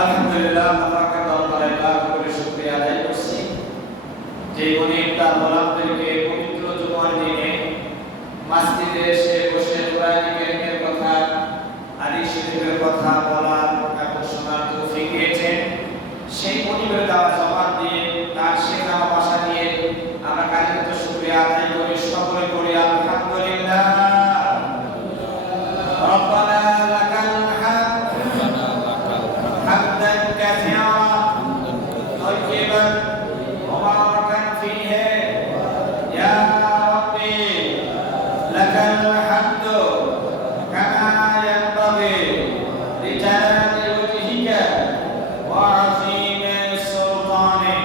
আলহামদুলিল্লাহ, আপনাকে দরবারে লাখ করে শুকরিয়া আদায় করছি যে উনি তার গোলামদেরকে পবিত্র জুমার দিনে মসজিদে এসে বসে কোরআন কারীমের কথা, হাদিস শরীফের কথা বলার এবং শোনার তৌফিক দিয়েছেন। সেই মনিবের দেওয়া জবাব দিয়ে, তার শেখানো ভাষা দিয়ে আমরা কালিমাত শুকরিয়া আদায় করি। সকলে করি আলহামদুলিল্লাহ। রব্বানা লাকাল হামদ হামদান কাসীরা তয়্যিবান মুবারাকান ফীহি ইয়া রাব্বি লাকাল হামদু কামা ইয়ানবাগি লিজালালি ওয়াজহিকা ওয়া আযীমি সুলতানিক।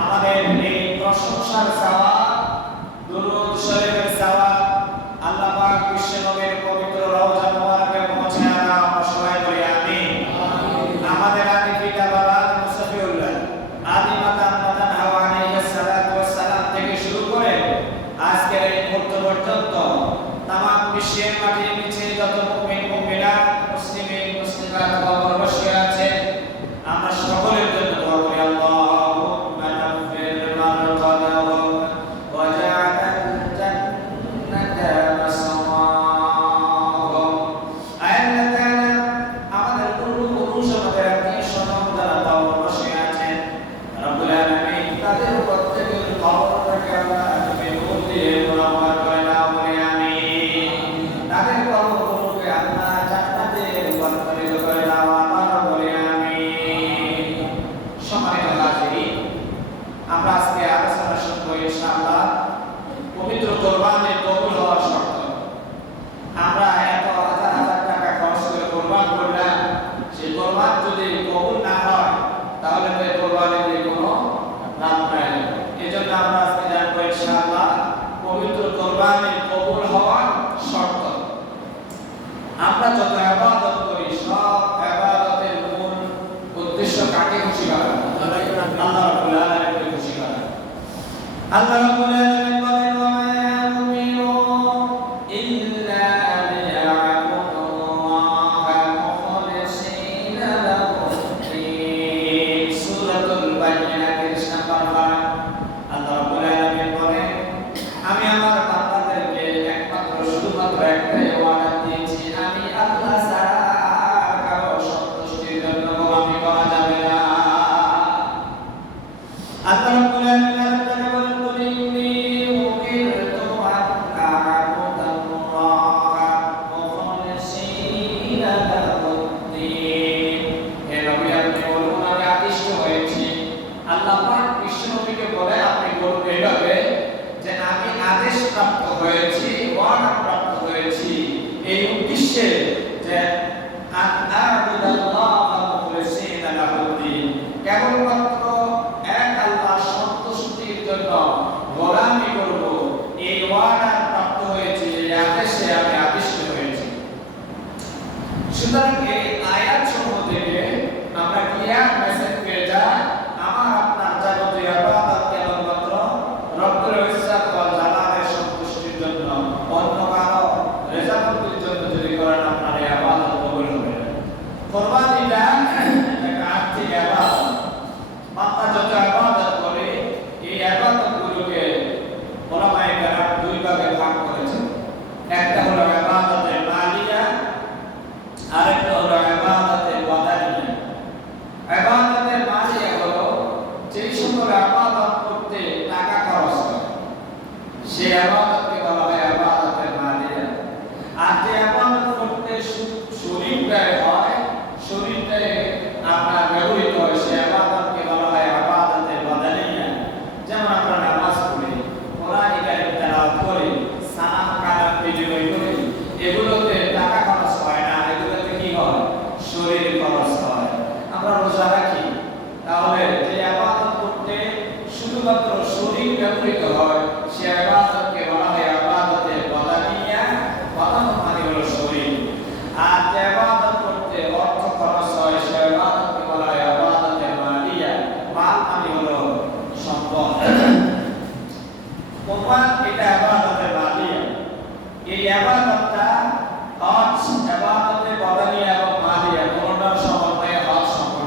আমাদের এই প্রশংসার সওয়াব, দুরূদ শরীফের সওয়াব আল্লাহ পাক বিশ্ব নবীর পবিত্র রওজা মুবারকে পৌঁছে আনা সবাই বলি আমিন। আমাদের আদি পিতা বাবা মুসাফিউল্লাহ, আদি মাতা মাদান হাওয়া আলাইহিস সালাতু ওয়াস সালাম থেকে শুরু করে আজকের এই মুহূর্ত পর্যন্ত তামাম বিশ্বের মাটির নিচে যত মুমিন মুমিনাত, মুসলিমিন মুসলিমাত কবর বসে আছে, আমরা সকলের জন্য দোয়া করি। আল্লাহুম্মা নাফির মারকাদাহু ওয়া জাআল জান্নাতা মাসওয়াহুম। আল্লাহ তাআলা আমাদের পূর্বপুরুষ, আমাদের আত্মীয় স্বজন যারা কবর বসে আছেন, রব্বুল আলামিন তাদের প্রত্যেকের কবরটাকে আল্লাহ তুমি নূর দিয়ে মুনাওয়ার করে দাও বলে আমিন। তাদের কবরগুলোকে আল্লাহ জান্নাতে রূপান্তরিত করে দাও আল্লাহ বলে আমিন। সম্মানিত হাজিরিন, আমরা আজকে আলোচনা শুনব ইনশাআল্লাহ পবিত্র কোরবানি কবুল হওয়ার শর্ত। আমরা এত হাজার হাজার টাকা খরচ করে কোরবান করলাম, সেই কোরবান যদি কবুল না হয় তাহলে তো এই কোরবানি দিয়ে কোনো লাভ নাই। এজন্য আমরা আজকে জানবো ইনশাআল্লাহ পবিত্র কোরবানি কবুল হওয়ার শর্ত। আমরা যত ইবাদত করি, সব ইবাদতের মূল উদ্দেশ্য কাকে খুশি করা? আল্লাহ রাব্বুল আলামিনকে খুশি করা। আল্লাহ রাব্বুল আলামিন বলেন, ওয়া মা উমিরু ইল্লা লিয়া'বুদুল্লাহা মুখলিসিনা লাহুদ-দ্বীন। সূরাতুল বাইয়িনাতের 20 নম্বর পারা। আল্লাহ রাব্বুল আলামিন বলেন, আমি আমার বান্দাদেরকে একমাত্র শুধুমাত্র একটাই ওয়াদা দিয়েছি, আমি আল্লাহ ছাড়া আর কারো সন্তুষ্টির জন্য গোলামি করা যাবে না। আল্লাহ রাব্বুল আলামিন আরেকটা বলেন, কুল ইন্নী উমিরতু আন আ'বুদাল্লাহা মুখলিসিনা লাহুদ-দ্বীন। হে নবী, আপনি বলুন, আমি আদিষ্ট হয়েছি। আল্লাহ পাক বিশ্ব নবীকে বলে আপনি বলুন এইভাবে যে আমি আদেশ প্রাপ্ত হয়েছি, ওয়াদা প্রাপ্ত হয়েছি এই উদ্দেশ্যে যে আন আ'বুদাল্লাহা মুখলিসিনা লাহুদ-দ্বীন, কেবলমাত্র এক আল্লাহ সন্তুষ্টির জন্য গোলামি করব। এই ওয়াদা প্রাপ্ত হয়েছে, এই আদেশে আমি আদিষ্ট হয়েছি। সুতরাং এই আয়াত সমূহ থেকে আমরা ক্লিয়ার মেসেজ পেয়ে যাই, আমার আপনার যাবতীয় ইবাদত কেবলমাত্র রব্বুল ইজ্জত ওয়াল জালালের সন্তুষ্টির জন্য, অন্য কারো রেজামন্দির জন্য যদি করেন আপনার এই ইবাদত কবুল হবে না। কোরবানিটা একটা আর্থিক ইবাদত। বান্দা যত ইবাদত করে, এই ইবাদতগুলোকে উলামায়ে কেরাম দুই ভাগে ভাগ করেছেন। একটা হলো ইবাদতে মালিয়া, আরেকটা হলো ইবাদতে বাদানিয়া। ইবাদতে মালিয়া হলো যে সকল ইবাদত করতে টাকা খরচ হয়, সেই ইবাদতকে বলা হয় ইবাদতে মালিয়া। আর যে ইবাদত করতে শরীর ব্যয় হয়, শরীরটাই আপনার ব্যবহৃত হয়, সেই ইবাদতকে বলা হয় ইবাদতে বাদানিয়া। যেমন আমরা নামাজ পড়ি, কোরআন কারীম তেলাওয়াত করি, সালাম কালাম বিনিময় করি, এগুলোতে টাকা খরচ হয় না, এগুলোতে কি হয়? শরীর খরচ হয়। আমরা রোজা রাখি, তাহলে যে ইবাদত করতে শুধুমাত্র শরীর ব্যবহৃত হয়, সে ইবাদতকে বলা হয় ইবাদতে বাদানিয়া। বাদান মানে হলো শরীর। আর যে ইবাদত করতে অর্থ খরচ হয়, সে ইবাদতকে বলা হয় ইবাদতে মালিয়া। মাল মানে হলো সম্পদ। কোরবান এটা ইবাদতে মালিয়া। এই ইবাদতটা হজ ইবাদতে বাদানিয়া এবং মালিয়া কোনটার সমন্বয়ে হজ সম্পন্ন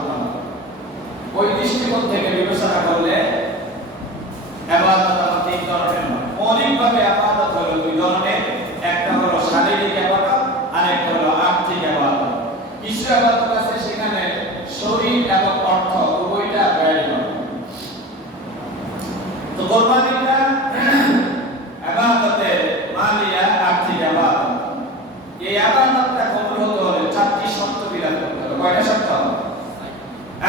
কিছু ইবাদত আছে সেখানে শরীর এবং অর্থ উভয়টা ব্যয় হয়। তো কুরবানিটা ইবাদতের মালিয়া আর্থিক ইবাদত। এই ইবাদতটা কবুল হতে হলে চারটি শর্ত বিরাজ করতে হবে। কয়টা শর্ত?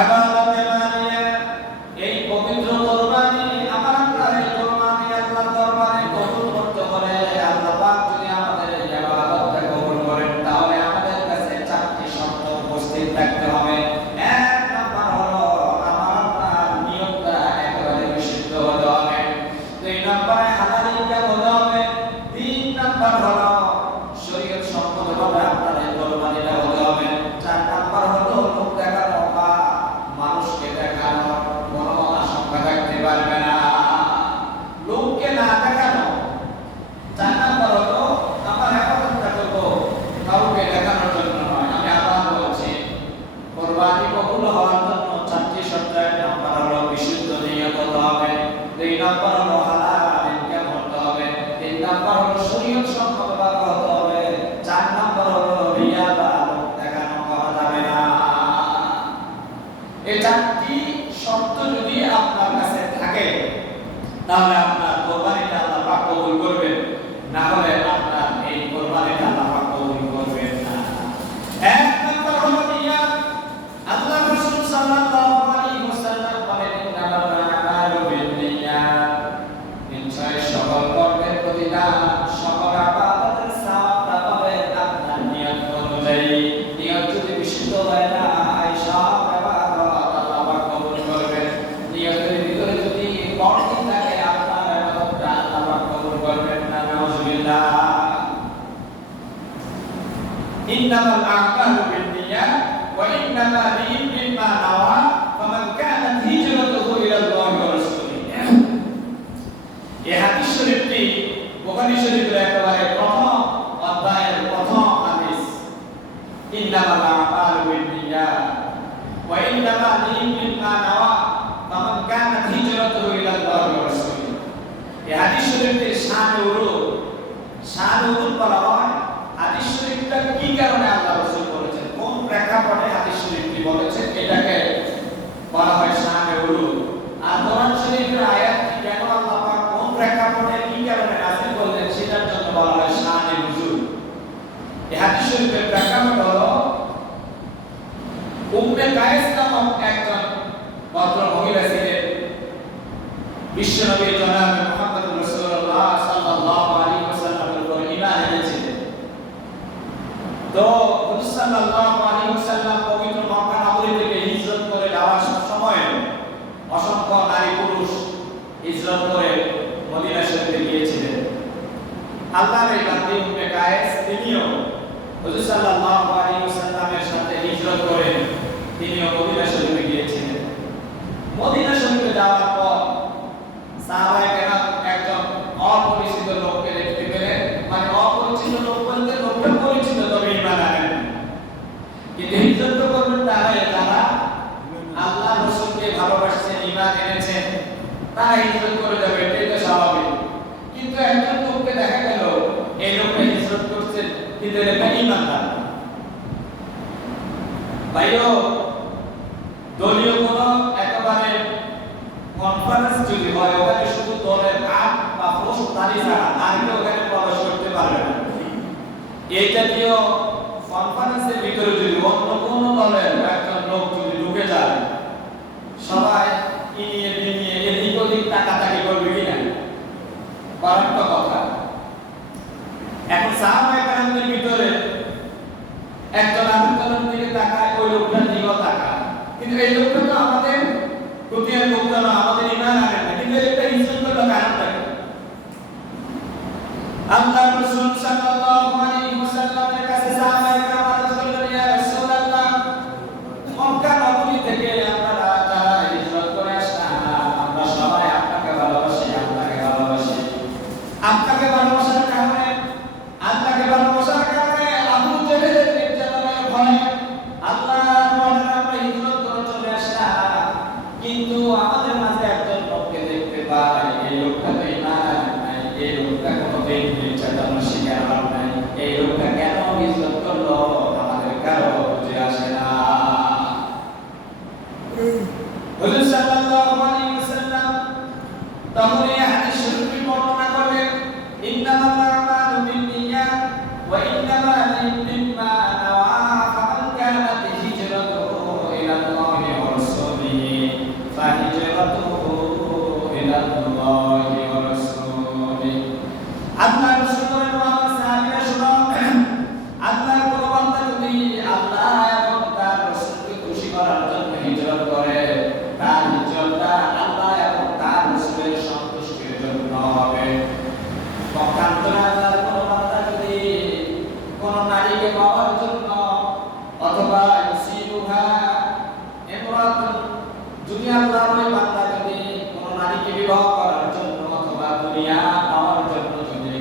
ইবাদতে মালিয়া, এই পবিত্র কুরবানি আমার আপনার এই কুরবানি আল্লাহর দরবারে কবুল করতে হলে আল্লাহ পাক যদি আমাদের এই ইবাদতটা কবুল করেন তাহলে আমাদের কাছে চারটি শর্ত উপস্থিত থাকতে হবে। এক নাম্বার হলো আমার আপনার নিয়তটা একেবারে বিশুদ্ধ হতে হবে। দুই নম্বরে হালাল ইনকাম হতে হবে। তিন নাম্বার হলো শরীয়ত সম্মতভাবে আপনার এই কুরবানিটা হতে হবে। চার নাম্বার হলো লোক দেখানো বা মানুষকে দেখানো কোনো আশঙ্কা থাকতে পারবে না, লোককে না দেখানো। চার নাম্বার হলো আমার ইবাদতটা করব কাউকে দেখানোর জন্য নয়। আমি আবার বলছি, কুরবানি কবুল হওয়ার জন্য চারটি শর্ত। এক নাম্বার হলো বিশুদ্ধ নিয়ত হতে হবে। দুই নাম্বার হলো হালাল ইনকাম হতে হবে। তিন নাম্বার হলো শরীয়ত সম্মতভাবে হতে হবে। চার নাম্বার হলো রিয়া বা লোক দেখানো করা যাবে না। এই চারটি শর্ত যদি আপনার কাছে থাকে তাহলে আপনার কুরবানিটা আল্লাহ পাক কবুল করবেন, না হলে আপনার এই কুরবানিটা আল্লাহ পাক কবুল করবেন না। এক নাম্বার হলো নিয়ত। আল্লাহ রাসূল সাল্লাল্লাহু আলাইহি ওয়াসাল্লাম বলেন, ইন্নামাল আমালু বিন্নিয়াত, নিশ্চয় সকল কর্মের প্রতিদান, সকল ইবাদতের সওয়াবটা পাবেন আপনার নিয়ত অনুযায়ী। নিয়ত যদি বিশুদ্ধ হয় না, সব ইবাদত আল্লাহ পাক কবুল করবেন। নিয়তের ভিতরে যদি কর্তৃ থাকে আপনার ইবাদতটা আল্লাহ পাক কবুল করবেন না। নাউযুবিল্লাহ। ইন্নামাল আমালু বিন্নিয়াত ওয়া ইন্নামা লিকুল্লি মা নাওয়া ফামান কানাত হিজরাতুহু ইলাল্লাহি ওয়া রাসূলিহি। এই হাদিস শরীফটি বুখারী শরীফের একেবারে প্রথম অধ্যায়ের প্রথম হাদিস। ইন্নামাল আমালু বিন্নিয়াত ওয়া ইন্নামা লিকুল্লি মা নাওয়া ফামান কানাত হিজরাতুহু ইলাল্লাহি ওয়া রাসূলিহি। এই হাদিস শরীফটির শান-ও-উরুদ বলা হয়। হাদিস শরীফটা কি কারণে আল্লাহ রাসূল বলেছেন, কোন প্রেক্ষাপটে হাদিস শরীফটি বলেছেন, এটাকে বলা হয় শান-ও-উরুদ। আর কোরআন শরীফের আয়াতটি কেন আল্লাহ পাক কোন প্রেক্ষাপটে কি কারণে নাযিল করলেন সেটার জন্য বলা হয় শান-ও-নুজুল। এই হাদিস শরীফের প্রেক্ষাপট হলো উম্মে কায়েস নামক একজন ভদ্র মহিলা ছিলেন। বিশ্বনবী জনাব মুহাম্মদ রাসূলুল্লাহ সাল্লাল্লাহু আলাইহি ওয়াসাল্লামের উপর ঈমান এনেছিলেন। তো হুজুর সাল্লাল্লাহু আলাইহি ওয়াসাল্লাম পবিত্র মক্কা নগরী থেকে হিজরত করে যাওয়ার সময় অসংখ্য নারী পুরুষ হিজরত করে মদিনা শরীফে গিয়েছিলেন। আল্লাহর এই বান্দী উম্মে কায়েস তিনিও হুজুর সাল্লাল্লাহু আলাইহি ওয়াসাল্লামের সাথে হিজরত করে তিনিও মদিনা শরীফে গিয়েছিলেন। মদিনা শরীফে যাওয়ার পর সাহাবায়ে কেরাম একজন অপরিচিত লোককে দেখতে পেলেন। মানে অপরিচিত লোক বলতে লোকটা পরিচিত, তবে ঈমান আনেন। কিন্তু হিজরত করবেন তারাই যারা আল্লাহ রাসূলকে ভালোবাসেন, ঈমান এনেছেন, তারা হিজরত করে যাবে, এটাই তো স্বাভাবিক। কিন্তু একজন লোককে দেখা গেল এই লোকটা হিজরত করছেন কিন্তু এটা ঈমানদার। ভাইও, দলীয় কোনো একেবারে কনফারেন্স যদি হয় ওখানে শুধু দলের কাজ বা পোস্ট দাঁড়িয়ে ছাড়া আর কেউ ওখানে প্রবেশ করতে পারবে না। এই জাতীয় কনফারেন্সের ভিতরে যদি অন্য কোনো দলের একজন লোক যদি ঢুকে যায়, সবাই ইনিয়ে বিনিয়ে এদিক ওদিক তাকাতাকি করবে কিনা, করার তো কথা। এখন সাহাবায়ে কেরামদের ভিতরে একজন আরেকজনের দিকে তাকায়, ওই লোকটার দিকেও তাকায়, কিন্তু এই লোকটা তো আমাদের প্রতিদিন লোকটা না, আমাদের ঈমান আনে না, কিন্তু এটা হিজরত করলো কারণটা কি? আল্লাহ রাসূল সাল্লাল্লাহু আলাইহি ওয়াসাল্লামের কাছে সাহাবায়ে কেরাম আরজ করলেন, ইয়া রাসূলুল্লাহ, মক্কা নগরী থেকে আপনারা যারা হিজরত করে আসলেন, আমরা সবাই আপনাকে ভালোবাসি, আপনাকে ভালোবাসি। আপনাকে ভালোবাসার কারণে, আল্লাহকে ভালোবাসার কারণে আবু জেহেলের নির্যাতনের ভয়ে আল্লাহর ওয়াদা আমরা হিজরত করে চলে ফাতুবু ইলাল্লাহি ওয়া রাসূলিহি। আল্লাহ রাসূল বলেন, আমার সাহাবীরা শুনো, আল্লাহর কোন বান্দা যদি আল্লাহ এবং তার রাসূলকে খুশি করার জন্য হিজরত করে, তার হিজরতটা আল্লাহ এবং তার রাসূলের সন্তুষ্টির জন্য হবে। পক্ষান্তরে আল্লাহর কোন বান্দা যদি কোন নারীকে পাওয়ার জন্য অথবা ইউসিবুহা ইমরাতুন, যদি আল্লাহর ওই বান্দা যদি কোন নারীকে বিবাহ করার জন্য অথবা দুনিয়া পাওয়ার জন্য যদি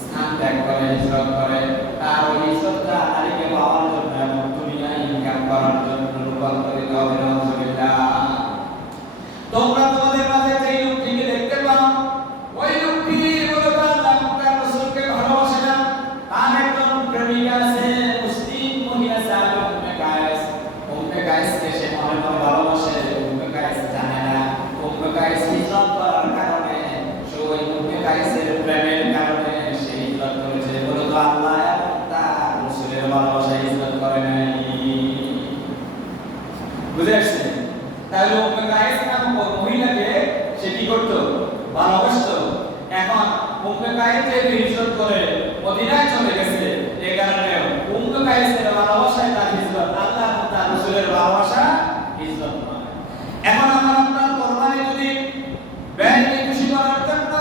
স্থান ত্যাগ করে, হিজরত করে, তার ওই হিজরতটা নারীকে পাওয়ার জন্য এবং দুনিয়া ইনকাম করার জন্য রূপান্তরিত হবে। নাউযুবিল্লাহ। তোমরা তোমাদের মাঝে যেই লোকটিকে দেখতে পাও, ওই লোকটি মূলত আল্লাহ এবং তার রাসূলকে ভালোবাসে না। তার একজন প্রেমিকা আছে, মুসলিম মহিলা আছে, উম্মে কায়েসকে সে মনে মনে ভালোবাসে। উম্মে কায়েস জানে না, উম্মে কায়েস হিজরত করার কারণে, সে ওই উম্মে কায়েসের প্রেমের কারণে সে হিজরত করেছে। মূলত আল্লাহ এবং তার রাসূলের ভালোবাসায় হিজরত করে নাই। বুঝে আসছে? তাহলে উম্মে কায়েস নামক মহিলাকে সে কি করতো? ভালোবাসতো। এখন উম্মে কায়েস যে হিজরত করে মদিনায় চলে গেছে, এই কারণে উম্মে কায়েসের ভালোবাসায় তার হিজরত, আল্লাহ এবং তার রাসূলের ভালোবাসা হিজরত নয়। এখন আমার আপনার কোরবানি যদি ব্যয়কে খুশি করার জন্য,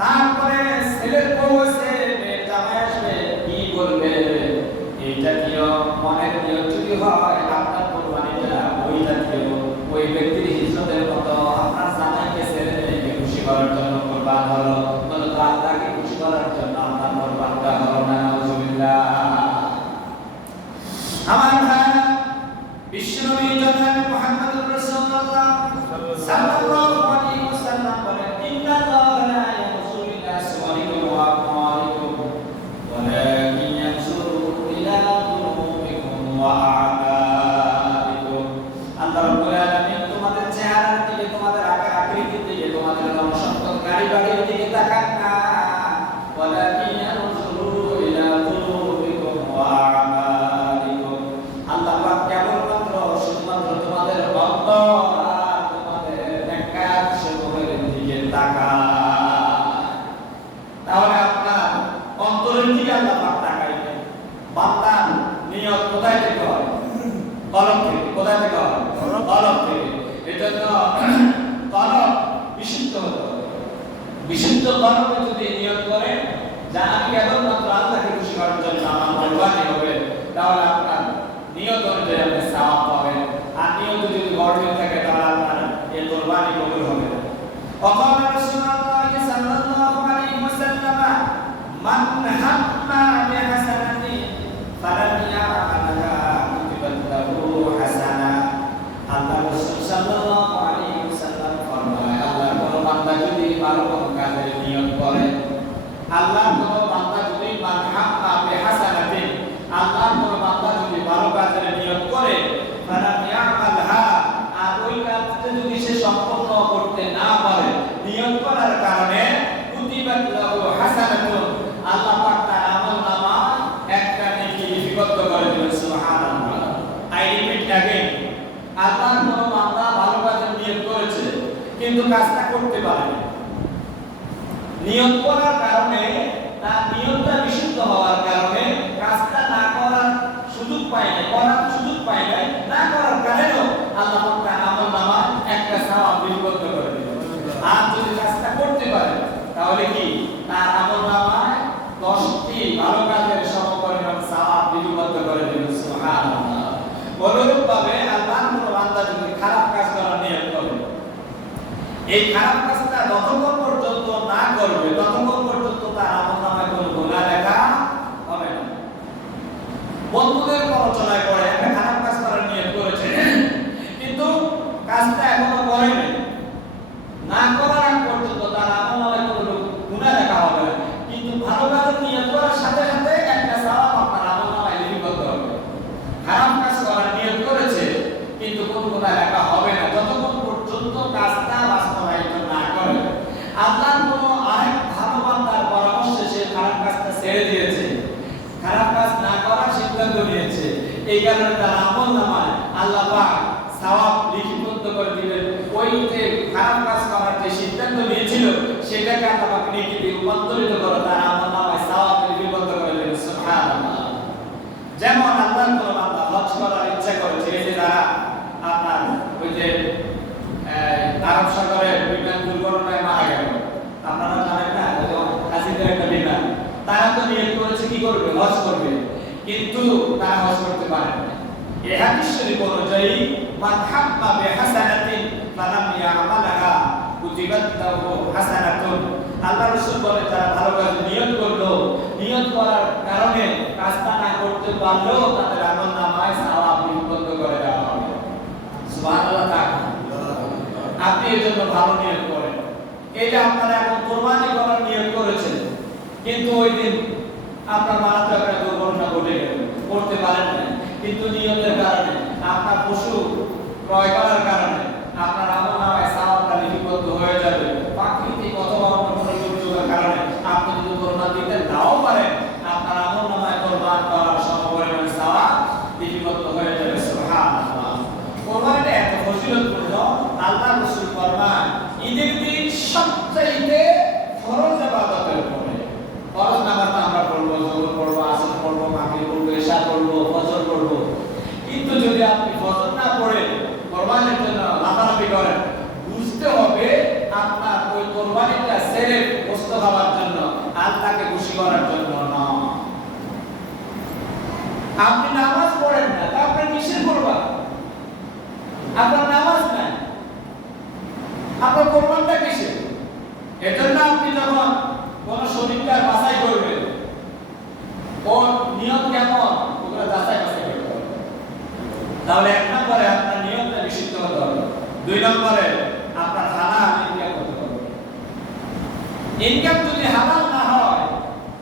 তারপরে ছেলের বউ আছে, মেয়ের জামাই আসবে, কি বলবে? এইটা কি মনের নিয়ত যদি হয়, আপনার কোরবানিটা ওই জাতীয় ওই ব্যক্তির হিজরতের মতো আপনার জামাইকে ছেড়ে মেয়েকে খুশি করার জন্য কোরবান হলো, মূলত আল্লাহকে খুশি করার জন্য আপনার কোরবানটা হলো না। নাউযুবিল্লাহ। আমার ভাইরা, বিশ্বনবী জনাব মুহাম্মদুর রাসূলুল্লাহ সাল্লাল্লাহু আলাইহি ওয়াসাল্লাম বলেন, ইন্নাল্লাহা লা ইয়ানজুরু ইলা সুওয়ারিকুম ওয়া আমওয়ালিকুম ওয়ালাকিন ইয়ানজুরু ইলা কুলুবিকুম ওয়া আ'মালিকুম। আল্লাহ রাব্বুল আলামিন তোমাদের চেহারার দিকে, তোমাদের আকার আকৃতির দিকে, তোমাদের ধনসম্পদ গাড়ি বাড়ির দিকে তাকান না, ওয়ালাকিন ইয়ানজুরু ইলা কুলুবিকুম ওয়া আ'মালিকুম। আল্লাহ পাক কেবলমাত্র শুধুমাত্র তোমাদের অন্তর আর তোমাদের নেককার সেবকের দিকে তাকায়। তাহলে আপনার অন্তরের দিকে আল্লাহ পাক তাকাইবেন। বান্দার নিয়ত কোথায় থেকে হয়? কলব থেকে। কোথায় থেকে হয়? কলব থেকে। এজন্য কলব বিশুদ্ধ হতে হবে। বিশুদ্ধ কলবে যদি নিয়ত করেন যে আমি কেবলমাত্র আল্লাহকে খুশি করার জন্য আমার কোরবানি হবে, তাহলে আপনার নিয়ত অনুযায়ী আপনি সওয়াব পাবেন। আর নিয়ত যদি গড়বড় থাকে, তাহলে আপনার এই কোরবানি কবুল হবে না। وقال رسول الله صلى الله عليه وسلم من هم بحسنة فلم يعملها كتبت له حسنة। আল্লাহ রাসূল সাল্লাল্লাহু আলাইহি ওয়াসাল্লাম ফরমায়, আল্লাহর কোন বান্দা যদি ভালো কোন কাজের নিয়ত করে, আল্লাহর কোন বান্দা যদি মান হাম্মা বিহাসানাতিন, আল্লাহর কোন বান্দা যদি ভালো কাজের নিয়ত করে, ফালাম ইয়ামালহা, আর ওই কাজটা যদি সে সম্পূর্ণ করতে না পারে, নিয়ত করার কারণে কুতিবাত লাহু হাসানাতুন, আল্লাহ পাক তার আমলনামায় একটা নেকি লিপিবদ্ধ করে দিবেন। সুবহানাল্লাহ। আই রিপিট अगेन, আল্লাহর কোন বান্দা ভালো কাজের নিয়ত করেছে কিন্তু কাজটা করতে পারেনি। নিয়ত করার কারণে, তার নিয়তটা বিশুদ্ধ হওয়ার কারণে কাজটা না করার সুযোগ পায় না, করার সুযোগ পায় না, না করার কারণেও আল্লাহ পাক তার আমলনামায় একটা সওয়াব লিপিবদ্ধ করে দিবেন। আর যদি কাজটা করতে পারে, তাহলে কি তার আমলনামায় 10টি ভালো কাজের সমপরিমাণ সওয়াব লিপিবদ্ধ করে দিবেন। সুবহানাল্লাহ। অনুরূপভাবে আল্লাহর কোন বান্দা যদি খারাপ কাজ করার নিয়ত করে, এই খারাপ কাজটা যতক্ষণ পর্যন্ত না করবে, ততক্ষণ পর্যন্ত তার আমলনামায় কোনো গুনাহ লেখা হবে না। বন্ধুদের প্ররোচনায় পড়ে একটা খারাপ কাজ করার নিয়ত করেছে, কিন্তু কাজটা এখনো করেনি, না করার আগ পর্যন্ত তার আমলনামায় কোনো গুনাহ লেখা হবে না। কিন্তু ভালো কাজের নিয়ত করার সাথে সাথে একটা সওয়াব আপনার আমলনামায় লিপিবদ্ধ হবে। খারাপ কাজ করার নিয়ত করেছে কিন্তু কোনো গুনাহ লেখা হবে না যতক্ষণ পর্যন্ত কাজটা বাস্তবায়িত না করে। আল্লাহর কোনো আরেক ভালো বান্দার পরামর্শে সে খারাপ কাজটা ছেড়ে দিয়েছে, খারাপ কাজ না করার সিদ্ধান্ত নিয়েছে, এই কারণে তার আমলনামায় আল্লাহ পাক সওয়াব লিপিবদ্ধ করে দিবেন। ওই যে সেটাকে আল্লাহ নেকিতে রূপান্তরিত করে তার আমলনামায় সওয়াব লিপিবদ্ধ করে দেন সুবহানাল্লাহ। যেমন আল্লাহর কোন বান্দা হজ করার ইচ্ছা করেছে, এই যে যারা আপনার ওই যে আরব সাগরের বিমান দুর্ঘটনায় মারা গেল, আপনারা জানেন না হাজিদের একটা বিমান, তারা তো নিয়ত করেছে কি করবে, হজ করবে, কিন্তু তারা হজ করতে পারে না। এই হাদিস শরীফ অনুযায়ী মান হাম্মা বিহাসানাতিন ফালাম ইয়ামালাহা কুতিবাত লাহু হাসানাতুন, আল্লাহ রাসূল বলেন যারা ভালো কাজ নিয়ত করলো, নিয়ত করার কারণে কাজটা না করতে পারলেও তাদের আমলনামায় সওয়াব লিপিবদ্ধ করে দেওয়া হবে। সুবহানাল্লাহ। আপনি এর জন্য ভালো নিয়ত করেন। এই যে আপনারা এখন কুরবানি করার নিয়ত করেছেন, কিন্তু ওই দিন আপনার মারাত্মক একটা দুর্ঘটনা ঘটে গেল, করতে পারেন না, কিন্তু নিয়তের কারণে আপনার পশু ক্রয় করার কারণে আপনার আমলনামায় সওয়াবটা লিপিবদ্ধ হয়ে যাবে। প্রাকৃতিক অথবা অন্য কোনো দুর্যোগের কারণে আপনি যদি কোরবান দিতে নাও পারেন, আপনার আমলনামায় কোরবান করার সমপরিমাণ সওয়াব লিপিবদ্ধ হয়ে যাবে। সুবহানাল্লাহ। কোরবানিটা এত ফজিলতপূর্ণ, আল্লাহ রাসূল ফরমান ঈদের দিন সবচাইতে ফরজ ইবাদতের পরে, ফরজ নামাজ আমরা পড়বো, যোহর পড়বো, আসর পড়বো, মাগরিব পড়বো, ইশা পড়বো, ফজর পড়বো, কিন্তু যদি আপনি ফজর না পড়ে কোরবানির জন্য লাফালাফি করেন, বুঝতে হবে আপনার ওই কোরবানিটা সেরেফ গোশত খাওয়ার জন্য, আল্লাহকে খুশি করার জন্য না। আপনি নামাজ পড়েন না, তা আপনি কিসের কোরবান? আপনার নামাজ নাই, আপনার কোরবানটা কিসের? এজন্য আপনি যখন কোন শরীরটা বাছাই করবেন, ওর নিয়ত কেমন ওগুলো যাচাই বাছাই করতে হবে। তাহলে এক নম্বরে আপনার নিয়তটা বিশুদ্ধ হতে হবে, দুই নম্বরে আপনার হালাল ইনকাম হতে হবে। ইনকাম যদি হালাল না হয়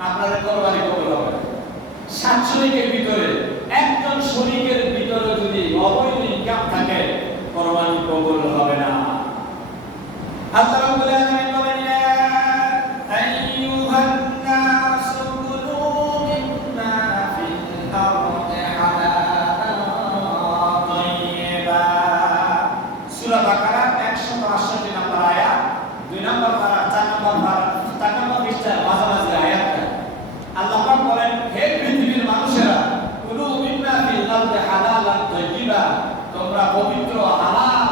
আপনার কোরবানি কবুল হবে না। 7 শরীকের ভিতরে একজন শরীকের ভিতরে যদি অবৈধ ইনকাম থাকে, কোরবানি কবুল হবে না। আল্লাহ রাব্বুল আলামিন বলেন, ইয়া আইয়ুহান নাসু কুলু মিম্মা ফিল আরদি হালালান তাইয়্যিবা। সূরা বাকারা 168 নম্বর আয়াত, 2 নম্বর পারা, 4 নম্বর পারা, 4 নম্বর পৃষ্ঠার মাঝামাঝি আয়াতটা আল্লাহ পাক বলেন, হে পৃথিবীর মানুষেরা, কুলু মিম্মা ফিল আরদি হালালান তাইয়্যিবা, তোমরা পবিত্র হালাল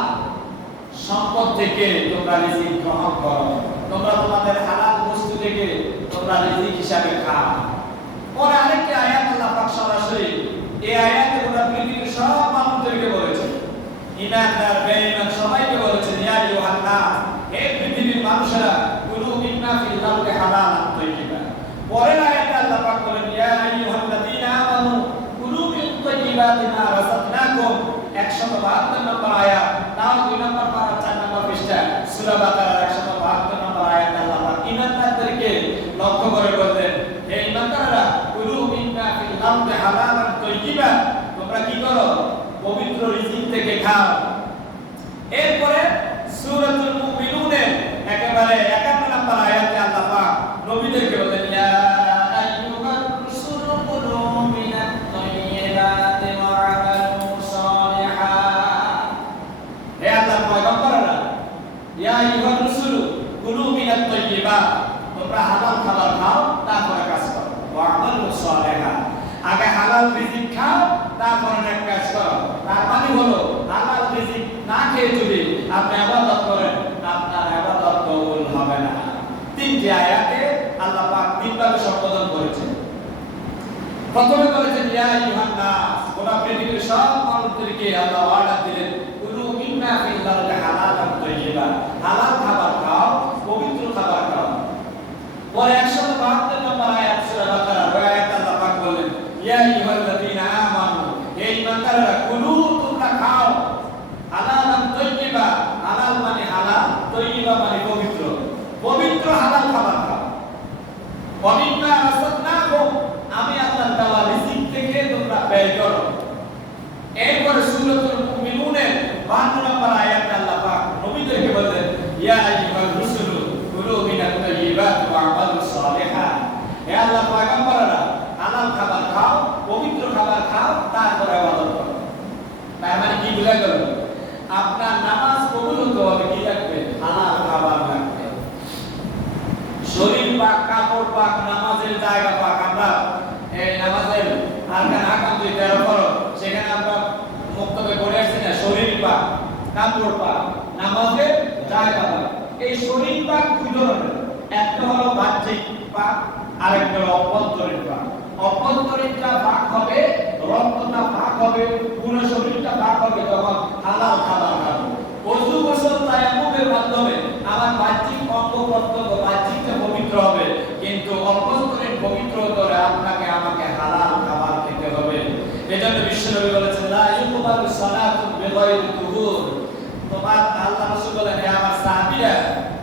সম্পদ থেকে তোমরা রিজিক গ্রহণ করো, তোমরা তোমাদের হালাল বস্তু থেকে তোমরা রিজিক হিসাবে খাও। পরে আরেকটি আয়াত আল্লাহ পাক সরাসরি এই আয়াতে গোটা পৃথিবীর সব মানুষদেরকে বলেছেন, ঈমানদার বেঈমান সবাইকে বলেছেন, ইয়া আইয়ুহান নাস, হে পৃথিবীর মানুষেরা, কুলু মিম্মা ফিল আরদি হালালান তাইয়্যিবা। পরের আয়াতে আল্লাহ পাক বলেন, ইয়া আইয়ুহাল্লাযীনা আমানু কুলু মিন তাইয়্যিবাতি মা রাযাকনাকুম, 172 নম্বর আয়াত, তাও 2 নম্বর পারা, 4 নম্বর পৃষ্ঠা, সূরা বাকারার 172 নম্বর আয়াত আল্লাহ পাক ঈমানদারদেরকে লক্ষ্য করে বলেন, হে ঈমানদাররা, কুলু মিম্মা ফিল আরদি হালালান তাইয়্যিবা, তোমরা কি করো, পবিত্র রিজিক থেকে খাও। এরপরে সূরাতুল মুমিনুনের একেবারে 51 নম্বর আয়াতে আল্লাহ পাক নবীদেরকে বলেন, ইয়া আইয়ুহার রাসূলু কুলু মিনাত তাইয়্যিবাতি ওয়া'মালু সালিহান। হে আল্লাহর পয়গম্বররা, ইয়া আইয়ুহার রাসূলু কুলু মিনাত তাইয়্যিবাত, তোমরা হালাল খাবার খাও, তারপরে কাজ করো, ওয়া'মালু সালিহান, আগে হালাল রিজিক খাও, তারপরে নেক কাজ করো। তার মানে হলো হালাল রিজিক না খেয়ে যদি আপনি ইবাদত করেন, আপনার ইবাদত কবুল হবে না। 3টি আয়াতে আল্লাহ পাক 3 ভাবে সম্বোধন করেছেন। প্রথমে বলেছেন, ইয়া আইয়ুহান নাস, গোটা পৃথিবীর সব মানুষদেরকে আল্লাহ অর্ডার দিলেন, কুলু মিম্মা ফিল আরদি হালালান তাইয়্যিবা, হালাল খাবার খাও, পবিত্র খাবার খাও। পরে 172 নম্বর আয়াত সূরা বাকারার ওই আয়াতে আল্লাহ পাক বলেন, ইয়া আইয়ুহাল্লাযীনা আমানু, হে ঈমানদাররা, কুলু, তোমরা খাও, হালালান তাইয়্যিবা, হালাল মানে হালাল, তাইয়্যিবা মানে পবিত্র, পবিত্র হালাল খাবার খাও। ওয়া মিম্মা রাযাকনাকুম, আমি আল্লাহর দেওয়া রিজিক থেকে তোমরা ব্যয় করো। এরপরে সূরাতুল মুমিনুনের 52 নম্বর আয়াতে আল্লাহ পাক নবীদেরকে বলেন, ইয়া আইয়ুহার রাসূলু কুলু মিনাত তাইয়্যিবাতি ওয়া'মালু সালিহান, হে আল্লাহর পয়গম্বররা, হালাল খাবার খাও, পবিত্র খাবার খাও, তারপরে ইবাদত করো। তার মানে কি বুঝা গেল? আপনার নামাজ কবুল হতে হবে কি লাগবে? হালাল খাবার লাগবে। কাপড় পাক, নামাজের জায়গা পাক। এই শরীর পাক দুই ধরনের, একটা হলো বাহ্যিক পাক, আরেকটা হলো অভ্যন্তরীণ পাক। অভ্যন্তরীণটা পাক হবে, রক্তটা পাক হবে, পুরো শরীরটা পাক হবে যখন হালাল খাবার খাবো। ওযু গোসল তায়াম্মুমের মাধ্যমে আমার বাহ্যিক অঙ্গ প্রত্যঙ্গ বাহ্যিকটা পবিত্র হবে, কিন্তু অভ্যন্তরীণ পবিত্র হতে আপনাকে আমাকে হালাল খাবার খেতে হবে। এজন্য বিশ্বনবী বলেছেন লা ইউকবালু সালাতু বিগাইরি তুহুর। তোমার আল্লাহ রাসূল বলেন হে আমার সাহাবীরা,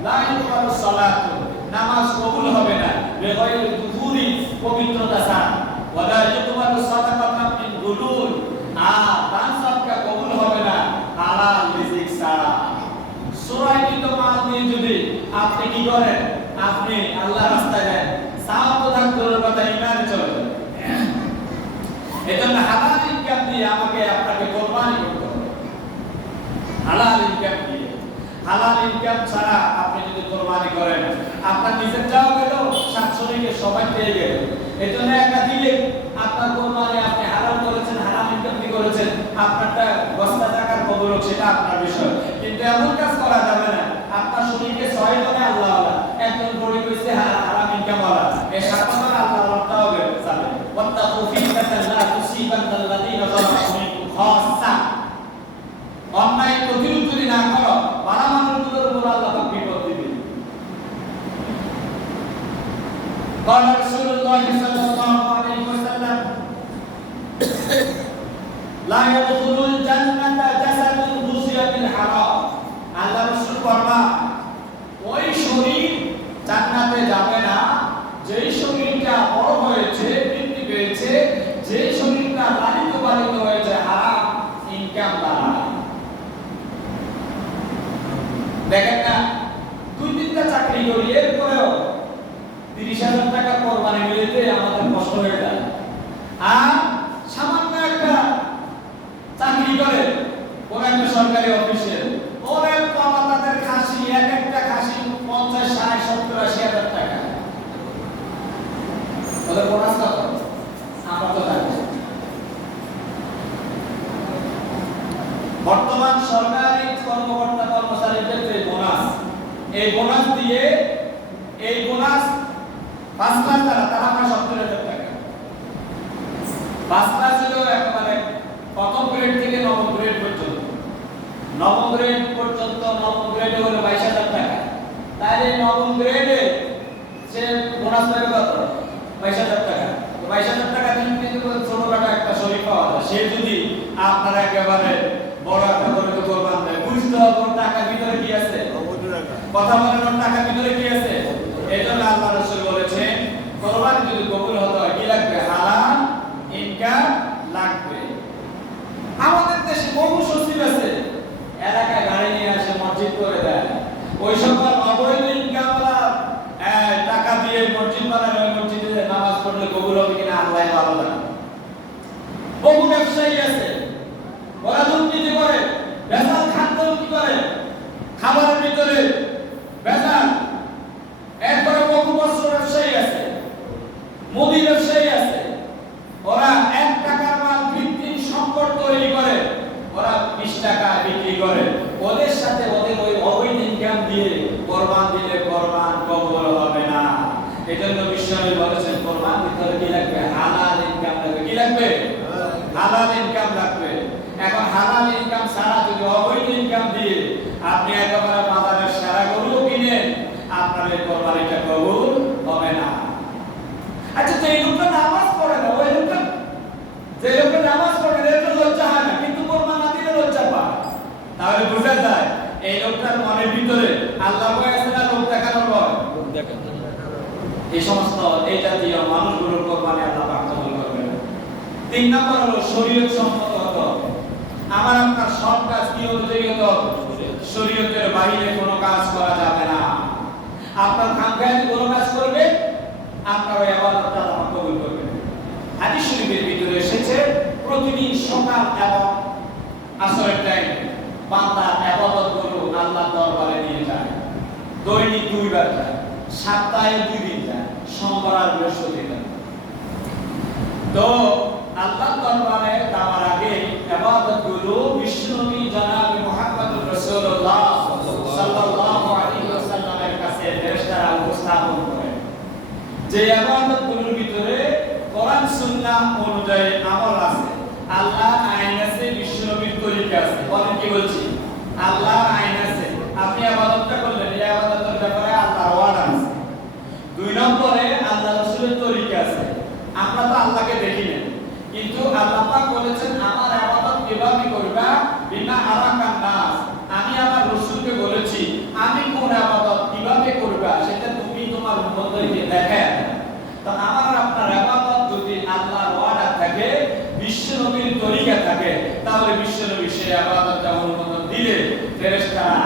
লা ইউকবালু সালাতু, নামাজ কবুল হবে না বিগাইরি তুহুরি, পবিত্রতা ছাড়া। ওয়ালা ইউকবালু সাদাকাতুন মিন গুলুল, দান সদকা কবুল হবে না হালাল রিজিক ছাড়া। সুরাইকৃত মাল দিয়ে যদি আপনি কি করেন, আপনি আল্লাহর রাস্তায় দেন, সাওয়াব দান করার কথা ইমানে চলে যায়। এজন্য হালাল ইনকাম দিয়ে আমাকে আপনাকে কোরবানি করতে হবে। হালাল ইনকাম দিয়ে, হালাল ইনকাম ছাড়া আপনি যদি কোরবানি করেন, আপনার নিজের যাওয়া গেল, শাশুড়িকে সবাই পেয়ে গেল। এজন্য একা দিলে আপনার কোরবানি আপনি হালাল করেছেন, হারাম ইনকাম দিয়ে করেছেন, আপনারটা বস্তা টাকার কবর হোক, সেটা আপনার বিষয়। কিন্তু এমন কাজ করা যাবে না আপনার শরীরকে 6 জনে আল্লাহ ওয়ালা, একজন গরিব হইছে হারাম ইনকাম ওয়ালা, এই 7 জন আল্লাহ ওয়ালা হবে যাবে। ওয়াত্তাকু ফিতনাতান লা তুসিবান্নাল্লাযীনা যালামু মিনকুম খাসসা। অন্যায় প্রতিরোধ যদি না করো, পাড়া মানুষগুলোর উপর আল্লাহ পাক বিপদ দিবেন। قال رسول الله صلى الله عليه وسلم لا يدخل الجنة جسد غزي بالحرام। আল্লাহ রাসূল ফরমান, ওই শরীর জান্নাতে যাবে না যেই শরীরটা বড় হয়েছে, বৃদ্ধি পেয়েছে, যেই শরীরটা লালিত পালিত হয়েছে হারাম ইনকাম দ্বারা। দেখেন না, 2-3টা চাকরি করি, এরপরেও 30,000 টাকা কোরবানি মিলতে আমাদের কষ্ট হয়ে যায়। আর সামান্য একটা চাকরি করে কোন একটা সরকারি অফিসে, ওরে বাবা তাদের খাসি, এক একটা খাসি 50, 60, 70, 80,000 টাকা। ওদের বোনাস কত? আমরা তো জানি। বর্তমান সরকারি কর্মকর্তা কর্মচারীদের যে বোনাস, এই বোনাস দিয়ে, এই বোনাস 5 ক্লাস তারা পায় 70,000 টাকা। 5 ক্লাস হলো একেবারে প্রথম গ্রেড থেকে নবম গ্রেড পর্যন্ত। নবম গ্রেড পর্যন্ত, নবম গ্রেডে হলো 22,000 টাকা। তাহলে নবম গ্রেডে সে বোনাস পাবে কত? 22,000 টাকা। 22,000 টাকা দিন কিন্তু ছোটখাটো একটা শরীর পাওয়া যায়। সে যদি আপনার একেবারে বড় একটা করে কোরবান দেয়, বুঝতে হবে টাকার ভিতরে কি আছে, কথা বলার টাকার ভিতরে কি আছে। এজন্য আল্লাহ রাসূল বলেছেন, কোরবানি যদি কবুল হতে হয় কি লাগবে? হালাল ইনকাম লাগবে। আমাদের দেশে বহু সচিব আছে, এলাকায় গাড়ি নিয়ে আসে, মসজিদ করে দেয়। ওই সকল অবৈধ ইনকামওয়ালা টাকা দিয়ে মসজিদ বানায়, ওই মসজিদে নামাজ পড়লে কবুল হবে কিনা আল্লাহ ভালো জানে। বহু ব্যবসায়ী আছে, ওরা দুর্নীতি করে, ভেজাল খাদ্য কি করে, খাবারের ভিতরে ভেজাল। একবারে বহু বছর ব্যবসায়ী আছে, মুদি ব্যবসায়ী আছে, ওরা 1 টাকার মাল কৃত্রিম সংকট তৈরি করে, ওরা 20 টাকা বিক্রি করে। ওদের সাথে ওদের ওই অবৈধ ইনকাম দিয়ে কোরবান দিলে কোরবান কবুল হবে না। এজন্য বিশ্বনবী বলেছেন, কোরবান ভিতরে কি লাগবে? হালাল ইনকাম লাগবে। কি লাগবে? হালাল ইনকাম লাগবে। এখন হালাল ইনকাম ছাড়া যদি অবৈধ ইনকাম দিয়ে আপনি একেবারে বাজারের সারা গরু কিনেন, আপনার এই কোরবানিটা কবুল হবে না। আচ্ছা, তো এই লোকটা নামাজ পড়ে না, ওই লোকটা যে লোকটা নামাজ পড়ে না, এটা লজ্জা হয় না, কিন্তু কোরবান না দিলে লজ্জা পায়। তাহলে বোঝা যায় এই লোকটার মনের ভিতরে আল্লাহ ভয় আছে না লোক দেখানোর ভয়? এই সমস্ত এই জাতীয় মানুষগুলোর কোরবানি আল্লাহ পাক কবুল করবেন। 3 নম্বর হলো শরীয়ত সম্মত হতে হবে। আমার আপনার সব কাজ কি অনুযায়ী হতে হবে? শরীয়তের বাইরে কোনো কাজ করা যাবে না। আপনার খামখেয়ালি কোনো কাজ করবে, আপনার ওই ইবাদতটা আল্লাহ কবুল করবেন। হাদিস শরীফের ভিতরে এসেছে, প্রতিদিন সকাল এবং আসরের টাইম বান্দা ইবাদতগুলো আল্লাহর দরবারে নিয়ে যায়। দৈনিক 2 বার যায়, সপ্তাহে 2 দিন যায়, সোমবার আর বৃহস্পতিবার। তো আল্লাহর দরবারে যাওয়ার আগে ইবাদতগুলো বিশ্বনবী জনাব মুহাম্মদ যে ইবাদতগুলোর ভিতরে কোরআন সুন্নাহ অনুযায়ী আমল আছে, আল্লাহর আইন আছে, বিশ্বনবীর তরিকা আছে। বলেন কি বলছি? আল্লাহর আইন আছে। আপনি ইবাদতটা করলেন, এই ইবাদতের ব্যাপারে আল্লাহর ওয়াদা আছে। দুই নম্বরে আল্লাহ রাসূলের তরিকা আছে। আমরা তো আল্লাহকে দেখি না, কিন্তু আল্লাহ পাক বলেছেন আমার ইবাদত কিভাবে করবা, বিনা আরাকান নাস। আমি আমার রাসূলকে বলেছি আমি কোন ইবাদত কিভাবে করবা সেটা তুমি তোমার উম্মতদেরকে দেখায়। তো আমার আপনার ইবাদত যদি আল্লাহর ওয়াদা থাকে, বিশ্বনবীর তরিকা থাকে, তাহলে বিশ্বনবী সেই ইবাদতটা অনুমোদন দিলে ফেরেশতারা